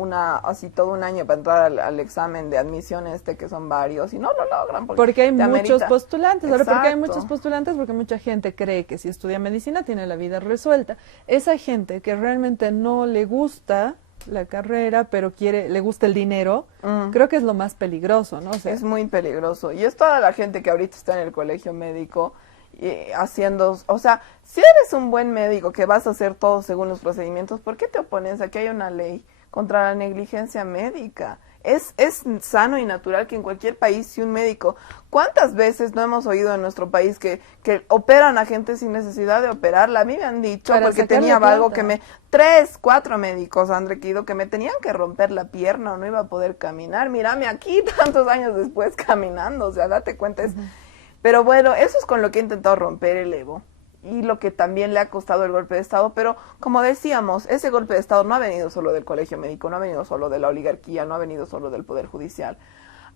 todo un año para entrar al examen de admisión que son varios, y no lo logran. Porque hay muchos postulantes. Ahora, ¿por qué hay muchos postulantes? Porque mucha gente cree que si estudia medicina tiene la vida resuelta. Esa gente que realmente no le gusta la carrera, pero le gusta el dinero, creo que es lo más peligroso, ¿no? O sea, es muy peligroso. Y es toda la gente que ahorita está en el colegio médico. haciendo, o sea, si eres un buen médico que vas a hacer todo según los procedimientos, ¿por qué te opones a que haya una ley contra la negligencia médica? Es sano y natural que en cualquier país, si un médico, ¿cuántas veces no hemos oído en nuestro país que operan a gente sin necesidad de operarla? A mí me han dicho, para porque tenía algo que 3, 4 médicos, André, que me tenían que romper la pierna o no iba a poder caminar. Mírame aquí tantos años después caminando, o sea, date cuenta. Pero bueno, eso es con lo que he intentado romper el Evo. Y lo que también le ha costado el golpe de Estado, pero como decíamos, ese golpe de Estado no ha venido solo del colegio médico, no ha venido solo de la oligarquía, no ha venido solo del poder judicial,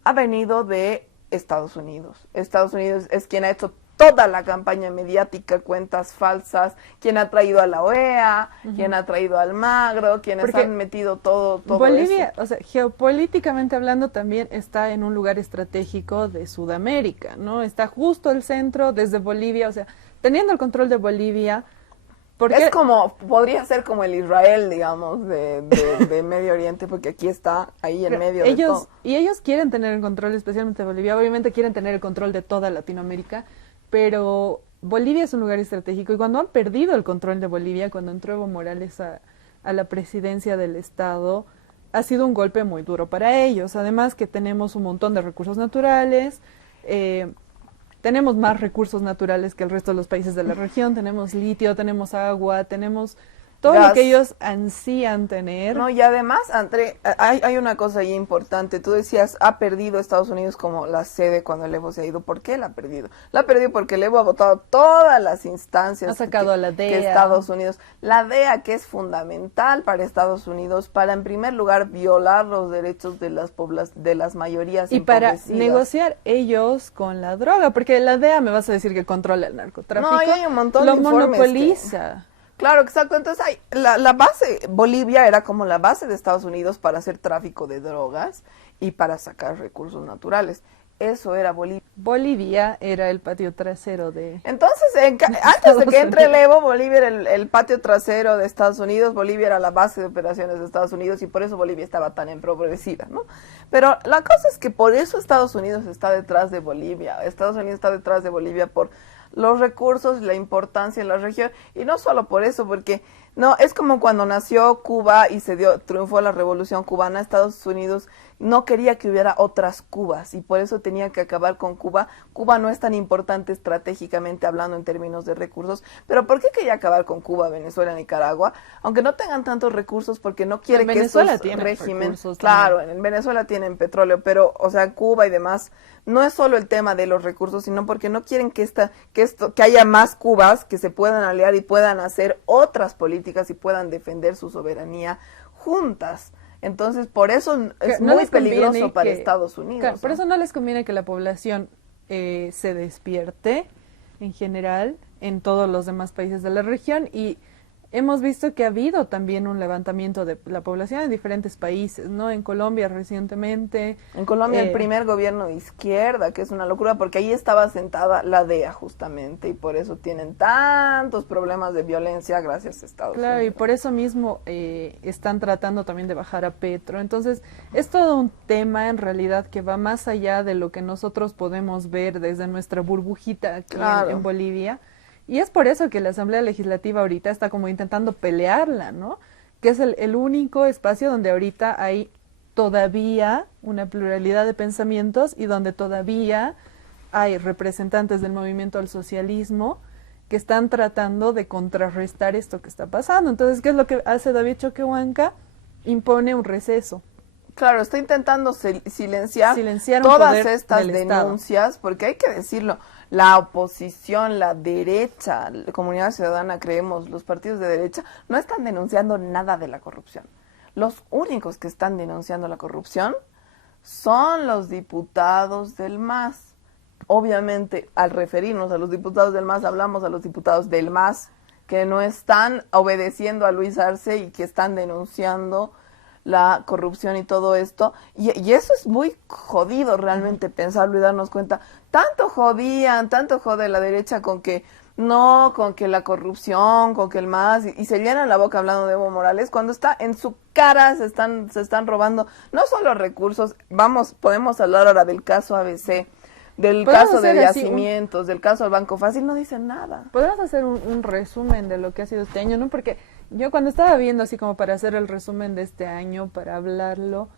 ha venido de Estados Unidos. Estados Unidos es quien ha hecho toda la campaña mediática, cuentas falsas, quien ha traído a la OEA, quien ha traído al Magro, quienes han metido todo Bolivia, eso. o sea, geopolíticamente hablando, también está en un lugar estratégico de Sudamérica, ¿no? Está justo al centro, desde Bolivia, o sea, teniendo el control de Bolivia. Porque es como, podría ser como el Israel, digamos, de Medio Oriente, porque aquí está, ahí en medio de todo. Y ellos quieren tener el control, especialmente de Bolivia, obviamente quieren tener el control de toda Latinoamérica, pero Bolivia es un lugar estratégico, y cuando han perdido el control de Bolivia, cuando entró Evo Morales a la presidencia del Estado, ha sido un golpe muy duro para ellos. Además que tenemos un montón de recursos naturales, tenemos más recursos naturales que el resto de los países de la región, tenemos litio, tenemos agua, tenemos todo gas, lo que ellos ansían tener. No, y además, André, hay una cosa ahí importante. Tú decías, ha perdido Estados Unidos como la sede cuando el Evo se ha ido. ¿Por qué la ha perdido? La ha perdido porque el Evo ha votado todas las instancias. Ha sacado a la DEA. Que Estados Unidos. La DEA, que es fundamental para Estados Unidos, para en primer lugar violar los derechos de las mayorías y para empobrecidas. negociar ellos con la droga, porque la DEA me vas a decir que controla el narcotráfico. No, hay un montón de informes monopoliza. Claro, exacto. Entonces, la base, Bolivia era como la base de Estados Unidos para hacer tráfico de drogas y para sacar recursos naturales. Eso era Bolivia. Bolivia era el patio trasero de... Entonces, antes de que entre el Evo, Bolivia era el patio trasero de Estados Unidos, Bolivia era la base de operaciones de Estados Unidos y por eso Bolivia estaba tan empobrecida, ¿no? Pero la cosa es que por eso Estados Unidos está detrás de Bolivia. Estados Unidos está detrás de Bolivia por los recursos, la importancia en la región, y no solo por eso, porque no es como cuando nació Cuba y triunfó la Revolución Cubana. Estados Unidos no quería que hubiera otras Cubas y por eso tenía que acabar con Cuba. Cuba no es tan importante estratégicamente hablando en términos de recursos, pero ¿por qué quería acabar con Cuba, Venezuela, Nicaragua? Aunque no tengan tantos recursos, porque no quiere que estos regímenes, claro, en Venezuela tienen petróleo, pero o sea, Cuba y demás, no es solo el tema de los recursos, sino porque no quieren que haya más Cubas que se puedan aliar y puedan hacer otras políticas y puedan defender su soberanía juntas. Entonces, por eso es muy peligroso para Estados Unidos. Claro, por eso no les conviene que la población se despierte en general en todos los demás países de la región, y hemos visto que ha habido también un levantamiento de la población en diferentes países, ¿no? En Colombia recientemente. En Colombia el primer gobierno de izquierda, que es una locura, porque ahí estaba sentada la DEA justamente, y por eso tienen tantos problemas de violencia gracias a Estados Unidos. Claro, y por eso mismo están tratando también de bajar a Petro. Entonces, es todo un tema en realidad que va más allá de lo que nosotros podemos ver desde nuestra burbujita aquí en Bolivia. Y es por eso que la Asamblea Legislativa ahorita está como intentando pelearla, ¿no? Que es el único espacio donde ahorita hay todavía una pluralidad de pensamientos y donde todavía hay representantes del movimiento al socialismo que están tratando de contrarrestar esto que está pasando. Entonces, ¿qué es lo que hace David Choquehuanca? Impone un receso. Claro, está intentando silenciar todas estas denuncias, porque hay que decirlo, la oposición, la derecha, la comunidad ciudadana, creemos, los partidos de derecha, no están denunciando nada de la corrupción. Los únicos que están denunciando la corrupción son los diputados del MAS. Obviamente, al referirnos a los diputados del MAS, hablamos a los diputados del MAS que no están obedeciendo a Luis Arce y que están denunciando la corrupción y todo esto, y eso es muy jodido realmente pensarlo y darnos cuenta. Tanto jode la derecha con que la corrupción, con que el MAS, y se llenan la boca hablando de Evo Morales, cuando está en su cara se están robando no solo recursos. Podemos hablar ahora del caso ABC, del Podemos caso de hacer así yacimientos, del caso del Banco Fácil, no dicen nada. Podemos hacer un resumen de lo que ha sido este año, ¿no? Porque yo cuando estaba viendo así como para hacer el resumen de este año, para hablarlo,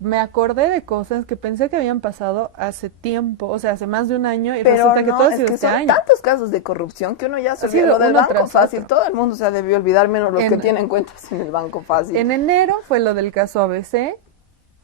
me acordé de cosas que pensé que habían pasado hace tiempo, o sea, hace más de un año, y Pero resulta que no, todo ha es sido que este son año. tantos casos de corrupción que uno ya se Ha sido olvidó. Lo del uno Banco tras Fácil, otro. todo el mundo se debió olvidar, menos los que En- tienen cuentas en el Banco Fácil. En enero fue lo del caso ABC,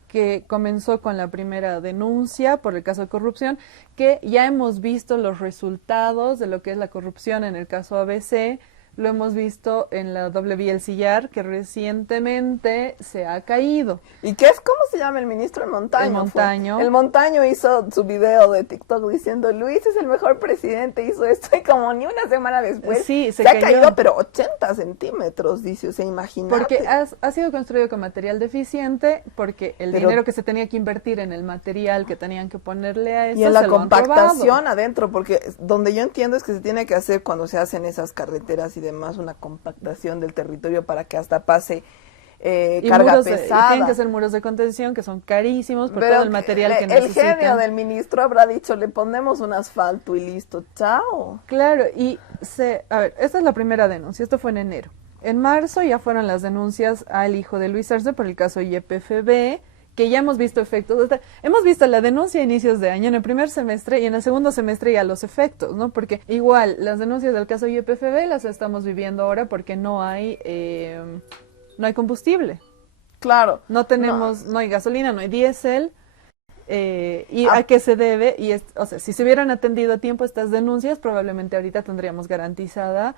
que comenzó con la primera denuncia por el caso de corrupción, que ya hemos visto los resultados de lo que es la corrupción en el caso ABC, lo hemos visto en la doble vía El Sillar, que recientemente se ha caído. ¿Y qué es? ¿Cómo se llama el ministro? El Montaño. El Montaño. El Montaño hizo su video de TikTok diciendo, Luis es el mejor presidente, hizo esto, y como ni una semana después Sí, se ha cayó. caído, pero 80 centímetros, dice, o sea, imagínate. Porque ha sido construido con material deficiente, porque el Pero- dinero que se tenía que invertir en el material que tenían que ponerle a eso Y en la se lo han compactación robado. adentro, porque donde yo entiendo es que se tiene que hacer cuando se hacen esas carreteras y demás, una compactación del territorio para que hasta pase Y carga muros pesada. y tienen que ser muros de contención que son carísimos por Pero todo el material que el necesitan. genio del ministro habrá dicho, le ponemos un asfalto y listo, chao. Claro, a ver, esta es la primera denuncia, esto fue en enero. En marzo ya fueron las denuncias al hijo de Luis Arce por el caso YPFB, que ya hemos visto efectos. O sea, hemos visto la denuncia a inicios de año, en el primer semestre, y en el segundo semestre ya los efectos, ¿no? Porque igual, las denuncias del caso YPFB las estamos viviendo ahora porque no hay combustible. Claro. No hay gasolina, no hay diésel. ¿Y a qué se debe? O sea, si se hubieran atendido a tiempo estas denuncias, probablemente ahorita tendríamos garantizada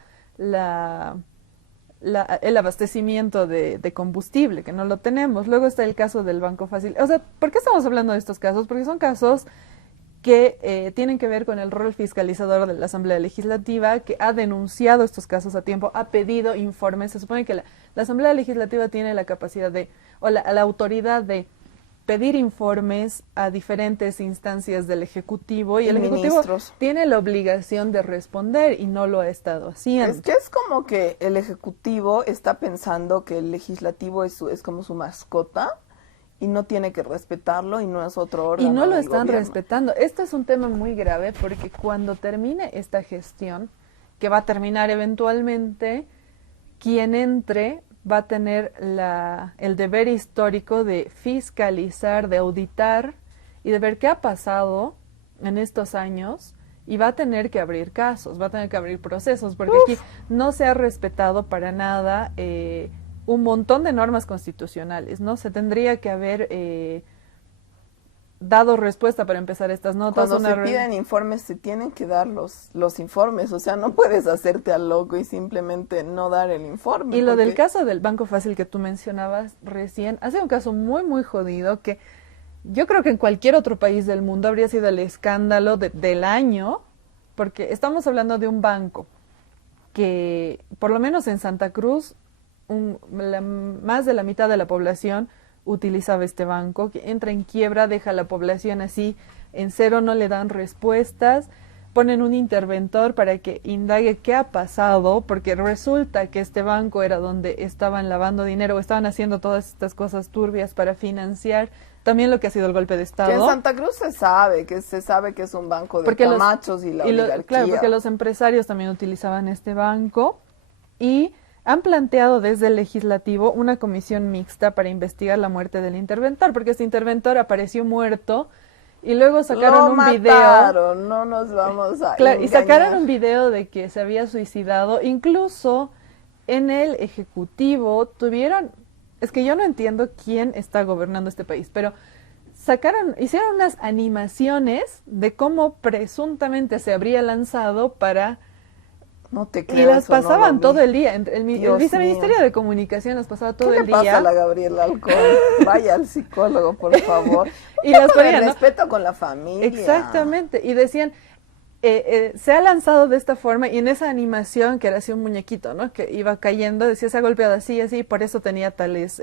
el abastecimiento de combustible, que no lo tenemos. Luego está el caso del Banco Fácil. O sea, ¿por qué estamos hablando de estos casos? Porque son casos que tienen que ver con el rol fiscalizador de la Asamblea Legislativa, que ha denunciado estos casos a tiempo, ha pedido informes. Se supone que la Asamblea Legislativa tiene la capacidad la autoridad de pedir informes a diferentes instancias del Ejecutivo, y el Ejecutivo ministros. tiene la obligación de responder y no lo ha estado haciendo. Es que es como que el Ejecutivo está pensando que el Legislativo es como su mascota y no tiene que respetarlo y no es otro órgano. Y no lo del están gobierno. respetando. Esto es un tema muy grave porque cuando termine esta gestión, que va a terminar eventualmente, quien entre va a tener el deber histórico de fiscalizar, de auditar y de ver qué ha pasado en estos años, y va a tener que abrir casos, va a tener que abrir procesos, porque aquí no se ha respetado para nada un montón de normas constitucionales, ¿no? Se tendría que haber dado respuesta para empezar estas notas. Cuando se piden informes, se tienen que dar los informes, o sea, no puedes hacerte al loco y simplemente no dar el informe. Y lo del caso del Banco Fácil que tú mencionabas recién, ha sido un caso muy, muy jodido, que yo creo que en cualquier otro país del mundo habría sido el escándalo del año, porque estamos hablando de un banco que, por lo menos en Santa Cruz, más de la mitad de la población utilizaba este banco, que entra en quiebra, deja a la población así en cero, no le dan respuestas, ponen un interventor para que indague qué ha pasado, porque resulta que este banco era donde estaban lavando dinero, o estaban haciendo todas estas cosas turbias para financiar también lo que ha sido el golpe de Estado. Que en Santa Cruz se sabe que es un banco de camachos y la oligarquía. Claro, porque los empresarios también utilizaban este banco, y han planteado desde el legislativo una comisión mixta para investigar la muerte del interventor, porque este interventor apareció muerto y luego sacaron un video. No nos vamos a Claro, y engañar. sacaron un video de que se había suicidado. Incluso en el Ejecutivo es que yo no entiendo quién está gobernando este país, pero hicieron unas animaciones de cómo presuntamente se habría lanzado para... No te Y creo, las eso no pasaban lo vi. todo el día. El Dios viceministerio mío. de Comunicación las pasaba todo ¿Qué el le pasa día. a la Gabriela Alcón? Vaya al psicólogo, por favor. Y las Un poco de ponían, ¿no? respeto con la familia. Exactamente. Y decían, se ha lanzado de esta forma, y en esa animación, que era así un muñequito, ¿no? Que iba cayendo, decía, se ha golpeado así, así, por eso tenía tales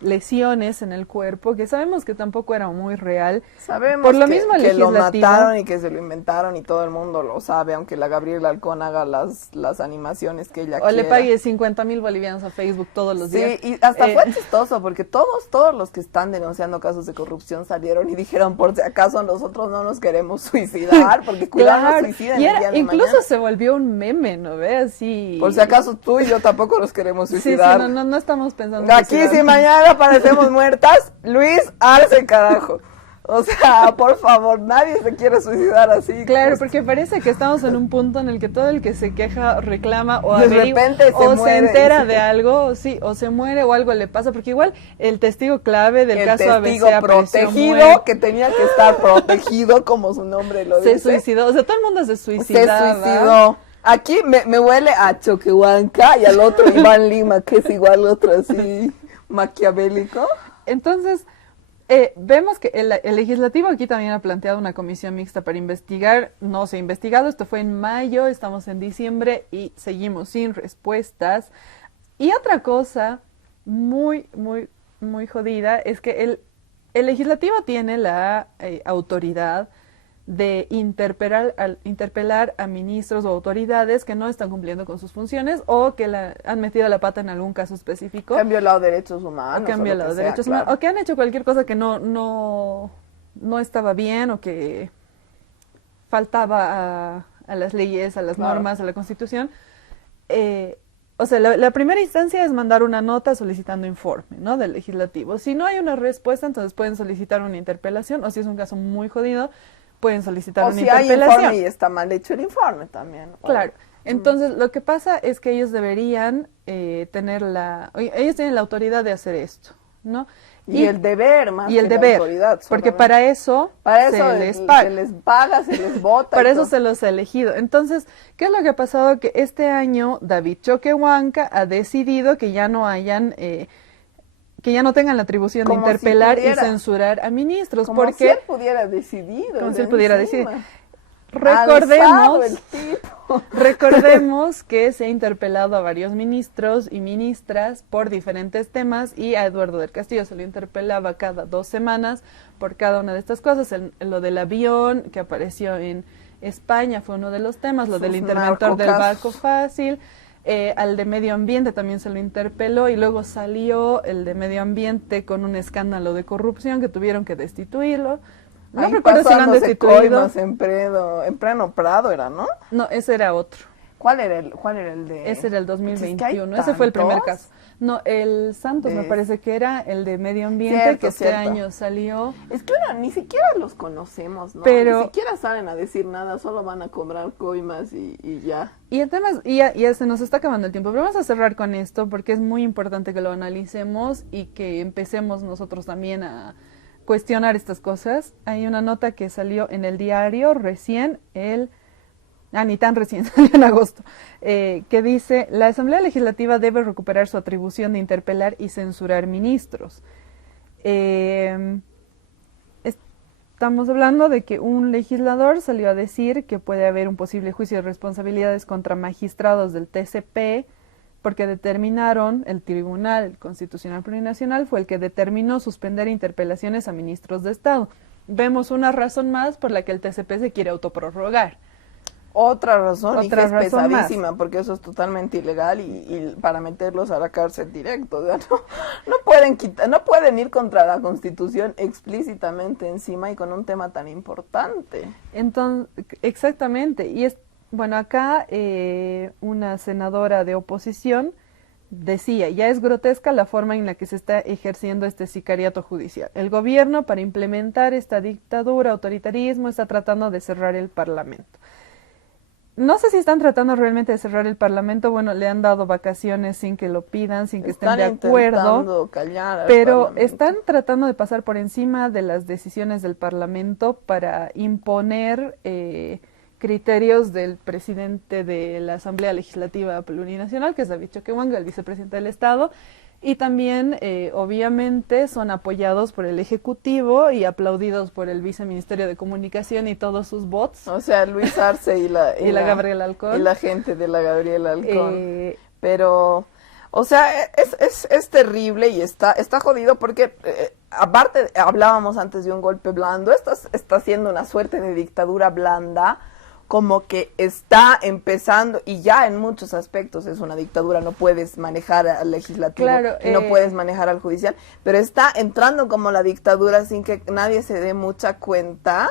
lesiones en el cuerpo, que sabemos que tampoco era muy real. Sabemos por lo mismo el que lo legislativo mataron y que se lo inventaron y todo el mundo lo sabe, aunque la Gabriela Alcón haga las animaciones que ella o quiera. le pague 50,000 bolivianos a Facebook todos los días. Sí, y hasta fue chistoso porque todos los que están denunciando casos de corrupción salieron y dijeron, por si acaso nosotros no nos queremos suicidar, porque cuidado nos suicidan y el día de incluso mañana. se volvió un meme, ¿no ves? Así... Por si acaso tú y yo tampoco nos queremos suicidar. Sí, no estamos pensando Aquí si mañana aparecemos muertas, Luis, arce carajo. O sea, por favor, nadie se quiere suicidar así. Claro, porque parece que estamos en un punto en el que todo el que se queja, reclama o de repente se entera de algo, sí, o se muere o algo le pasa, porque igual el testigo clave del caso ABC testigo protegido, que tenía que estar protegido como su nombre lo dice. Se suicidó, o sea, todo el mundo se suicidaba. Se suicidó. Aquí me huele a Choquehuanca y al otro Iván Lima, que es igual otro así maquiavélico. Entonces, vemos que el legislativo aquí también ha planteado una comisión mixta para investigar. No se ha investigado, esto fue en mayo, estamos en diciembre y seguimos sin respuestas. Y otra cosa muy jodida es que el legislativo tiene la autoridad de interpelar a ministros o autoridades que no están cumpliendo con sus funciones o que han metido la pata en algún caso específico. Que han violado derechos humanos. O que han violado derechos humanos, o que han hecho cualquier cosa que no estaba bien o que faltaba a las leyes, a las normas, a la Constitución. O sea, la primera instancia es mandar una nota solicitando informe, ¿no?, del legislativo. Si no hay una respuesta, entonces pueden solicitar una interpelación, o si es un caso muy jodido, pueden solicitar una interpelación. O si hay informe y está mal hecho el informe también. Claro. Entonces, lo que pasa es que ellos deberían tener ellos tienen la autoridad de hacer esto, ¿no? Y el deber más y el que deber, la autoridad. porque para eso se les paga. Se les vota. Para eso se los ha elegido. Entonces, ¿qué es lo que ha pasado? Que este año David Choquehuanca ha decidido que ya no hayan... que ya no tengan la atribución de interpelar y censurar a ministros. Como porque si él pudiera decidir. Como si él pudiera decidir. Recordemos que se ha interpelado a varios ministros y ministras por diferentes temas y a Eduardo del Castillo se lo interpelaba cada 2 semanas por cada una de estas cosas. Lo del avión que apareció en España fue uno de los temas, lo del interventor del barco fácil. Al de medio ambiente también se lo interpeló y luego salió el de medio ambiente con un escándalo de corrupción que tuvieron que destituirlo. No recuerdo si lo han destituido. En pleno Prado era, ¿no? No, ese era otro. ¿Cuál era el de...? Ese era el 2021, ese fue el primer caso. No, el Santos me parece que era el de medio ambiente, que este año salió. Es que ni siquiera los conocemos, ¿no? Pero, ni siquiera saben a decir nada, solo van a cobrar coimas y ya. Y el tema es, ya se nos está acabando el tiempo, pero vamos a cerrar con esto porque es muy importante que lo analicemos y que empecemos nosotros también a cuestionar estas cosas. Hay una nota que salió en el diario recién, ni tan recién, salió en agosto, que dice, la Asamblea Legislativa debe recuperar su atribución de interpelar y censurar ministros. Estamos hablando de que un legislador salió a decir que puede haber un posible juicio de responsabilidades contra magistrados del TCP, porque el Tribunal Constitucional Plurinacional fue el que determinó suspender interpelaciones a ministros de Estado. Vemos una razón más por la que el TCP se quiere autoprorrogar. Otra razón, y que es pesadísima, más. Porque eso es totalmente ilegal y para meterlos a la cárcel directo. O sea, no pueden ir contra la Constitución explícitamente encima y con un tema tan importante. Entonces, exactamente, y bueno, acá una senadora de oposición decía, ya es grotesca la forma en la que se está ejerciendo este sicariato judicial. El gobierno, para implementar esta dictadura, autoritarismo, está tratando de cerrar el Parlamento. No sé si están tratando realmente de cerrar el Parlamento, bueno, le han dado vacaciones sin que lo pidan, sin que estén de acuerdo, pero están tratando de pasar por encima de las decisiones del Parlamento para imponer criterios del presidente de la Asamblea Legislativa Plurinacional, que es David Choquehuanca, el vicepresidente del Estado, y también, obviamente, son apoyados por el Ejecutivo y aplaudidos por el Viceministerio de Comunicación y todos sus bots. O sea, Luis Arce y la Gabriela Alcón. Y la gente de la Gabriela Alcón. Pero, O sea, es terrible y está jodido porque, aparte, hablábamos antes de un golpe blando, está siendo una suerte de dictadura blanda, como que está empezando, y ya en muchos aspectos es una dictadura, no puedes manejar al legislativo, claro, y no puedes manejar al judicial, pero está entrando como la dictadura sin que nadie se dé mucha cuenta.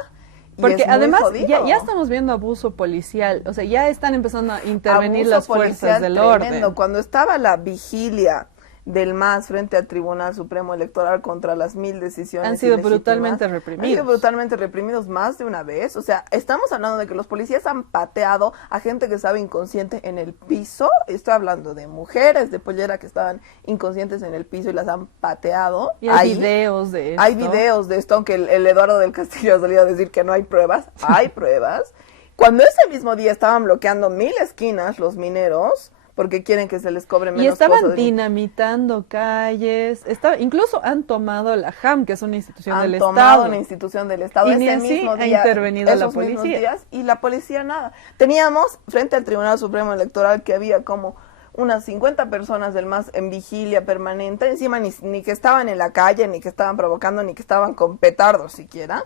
Porque además ya estamos viendo abuso policial, o sea, ya están empezando a intervenir las fuerzas del orden. Cuando estaba la vigilia del MAS frente al Tribunal Supremo Electoral contra las 1000 decisiones han sido brutalmente reprimidos. Han sido brutalmente reprimidos más de una vez. O sea, estamos hablando de que los policías han pateado a gente que estaba inconsciente en el piso. Estoy hablando de mujeres de pollera que estaban inconscientes en el piso y las han pateado. Y hay videos de esto. Hay videos de esto, aunque el Eduardo del Castillo ha salido a decir que no hay pruebas. Hay pruebas. Cuando ese mismo día estaban bloqueando 1000 esquinas los mineros, porque quieren que se les cobre menos. Y estaban dinamitando calles, incluso han tomado la JAM, que es una institución del Estado. Han tomado una institución del Estado. Y ese mismo día ha intervenido la policía. Y la policía nada. Teníamos frente al Tribunal Supremo Electoral que había como unas 50 personas del MAS en vigilia permanente, encima ni que estaban en la calle, ni que estaban provocando, ni que estaban con petardos siquiera.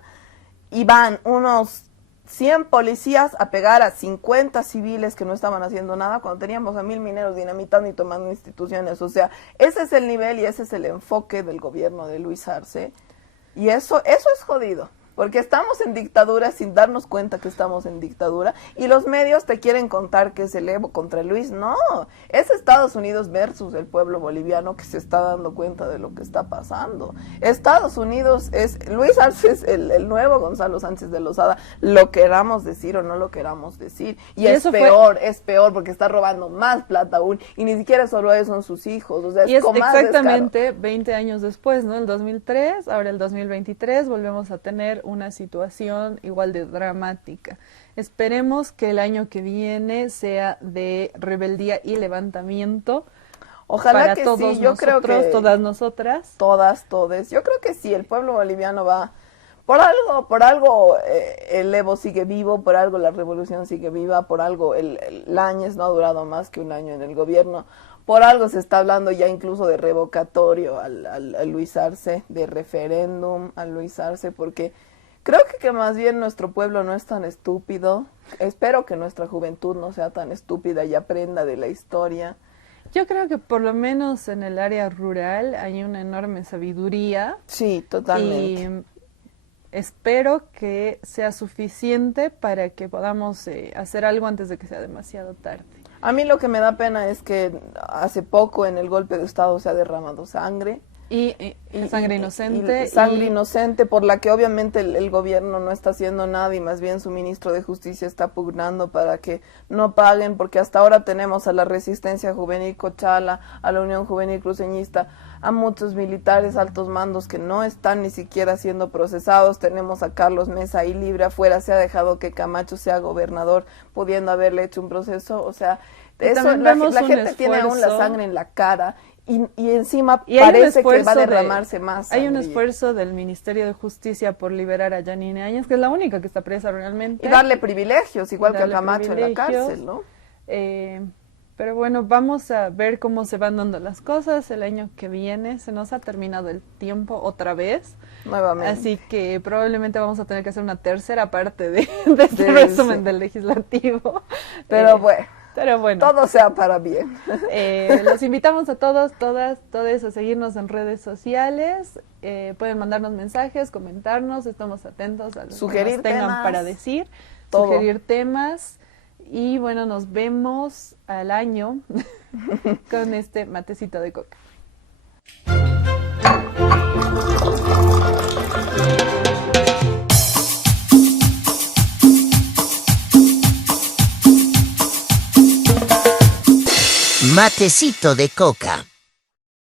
Y van unos 100 policías a pegar a 50 civiles que no estaban haciendo nada cuando teníamos a 1000 mineros dinamitando y tomando instituciones. O sea, ese es el nivel y ese es el enfoque del gobierno de Luis Arce. Y eso es jodido. Porque estamos en dictadura sin darnos cuenta que estamos en dictadura y los medios te quieren contar que es el Evo contra Luis. No, es Estados Unidos versus el pueblo boliviano que se está dando cuenta de lo que está pasando. Estados Unidos Luis Arce es el nuevo Gonzalo Sánchez de Lozada, lo queramos decir o no lo queramos decir. Y es peor porque está robando más plata aún y ni siquiera solo eso son sus hijos. O sea, es exactamente 20 años después, ¿no? El 2003, ahora el 2023 volvemos a tener una situación igual de dramática. Esperemos que el año que viene sea de rebeldía y levantamiento. Ojalá para que todos sí, yo nosotros, creo que todas nosotras. Todes. Yo creo que sí, el pueblo boliviano va por algo el Evo sigue vivo, por algo la revolución sigue viva, por algo el Áñez no ha durado más que un año en el gobierno. Por algo se está hablando ya incluso de revocatorio al Luis Arce, de referéndum al Luis Arce, porque creo que más bien nuestro pueblo no es tan estúpido. Espero que nuestra juventud no sea tan estúpida y aprenda de la historia. Yo creo que por lo menos en el área rural hay una enorme sabiduría. Sí, totalmente. Y espero que sea suficiente para que podamos hacer algo antes de que sea demasiado tarde. A mí lo que me da pena es que hace poco en el golpe de Estado se ha derramado sangre. Y sangre inocente. Sangre inocente por la que obviamente el gobierno no está haciendo nada y más bien su ministro de Justicia está pugnando para que no paguen, porque hasta ahora tenemos a la Resistencia Juvenil Cochala, a la Unión Juvenil Cruceñista, a muchos militares altos mandos que no están ni siquiera siendo procesados. Tenemos a Carlos Mesa ahí libre afuera, se ha dejado que Camacho sea gobernador pudiendo haberle hecho un proceso. O sea, eso, la gente tiene aún la sangre en la cara. Y encima parece que va a derramarse más sangre. Hay un esfuerzo del Ministerio de Justicia por liberar a Yanine Áñez, que es la única que está presa realmente. Y darle privilegios, igual que a Camacho en la cárcel, ¿no? Pero bueno, vamos a ver cómo se van dando las cosas el año que viene. Se nos ha terminado el tiempo otra vez. Nuevamente. Así que probablemente vamos a tener que hacer una tercera parte de este resumen del legislativo. Pero bueno, todo sea para bien. Los invitamos a todos, todas a seguirnos en redes sociales. Pueden mandarnos mensajes, comentarnos, estamos atentos a lo que nos tengan para decir, sugerir temas. Y bueno, nos vemos al año con este matecito de coca. Matecito de coca.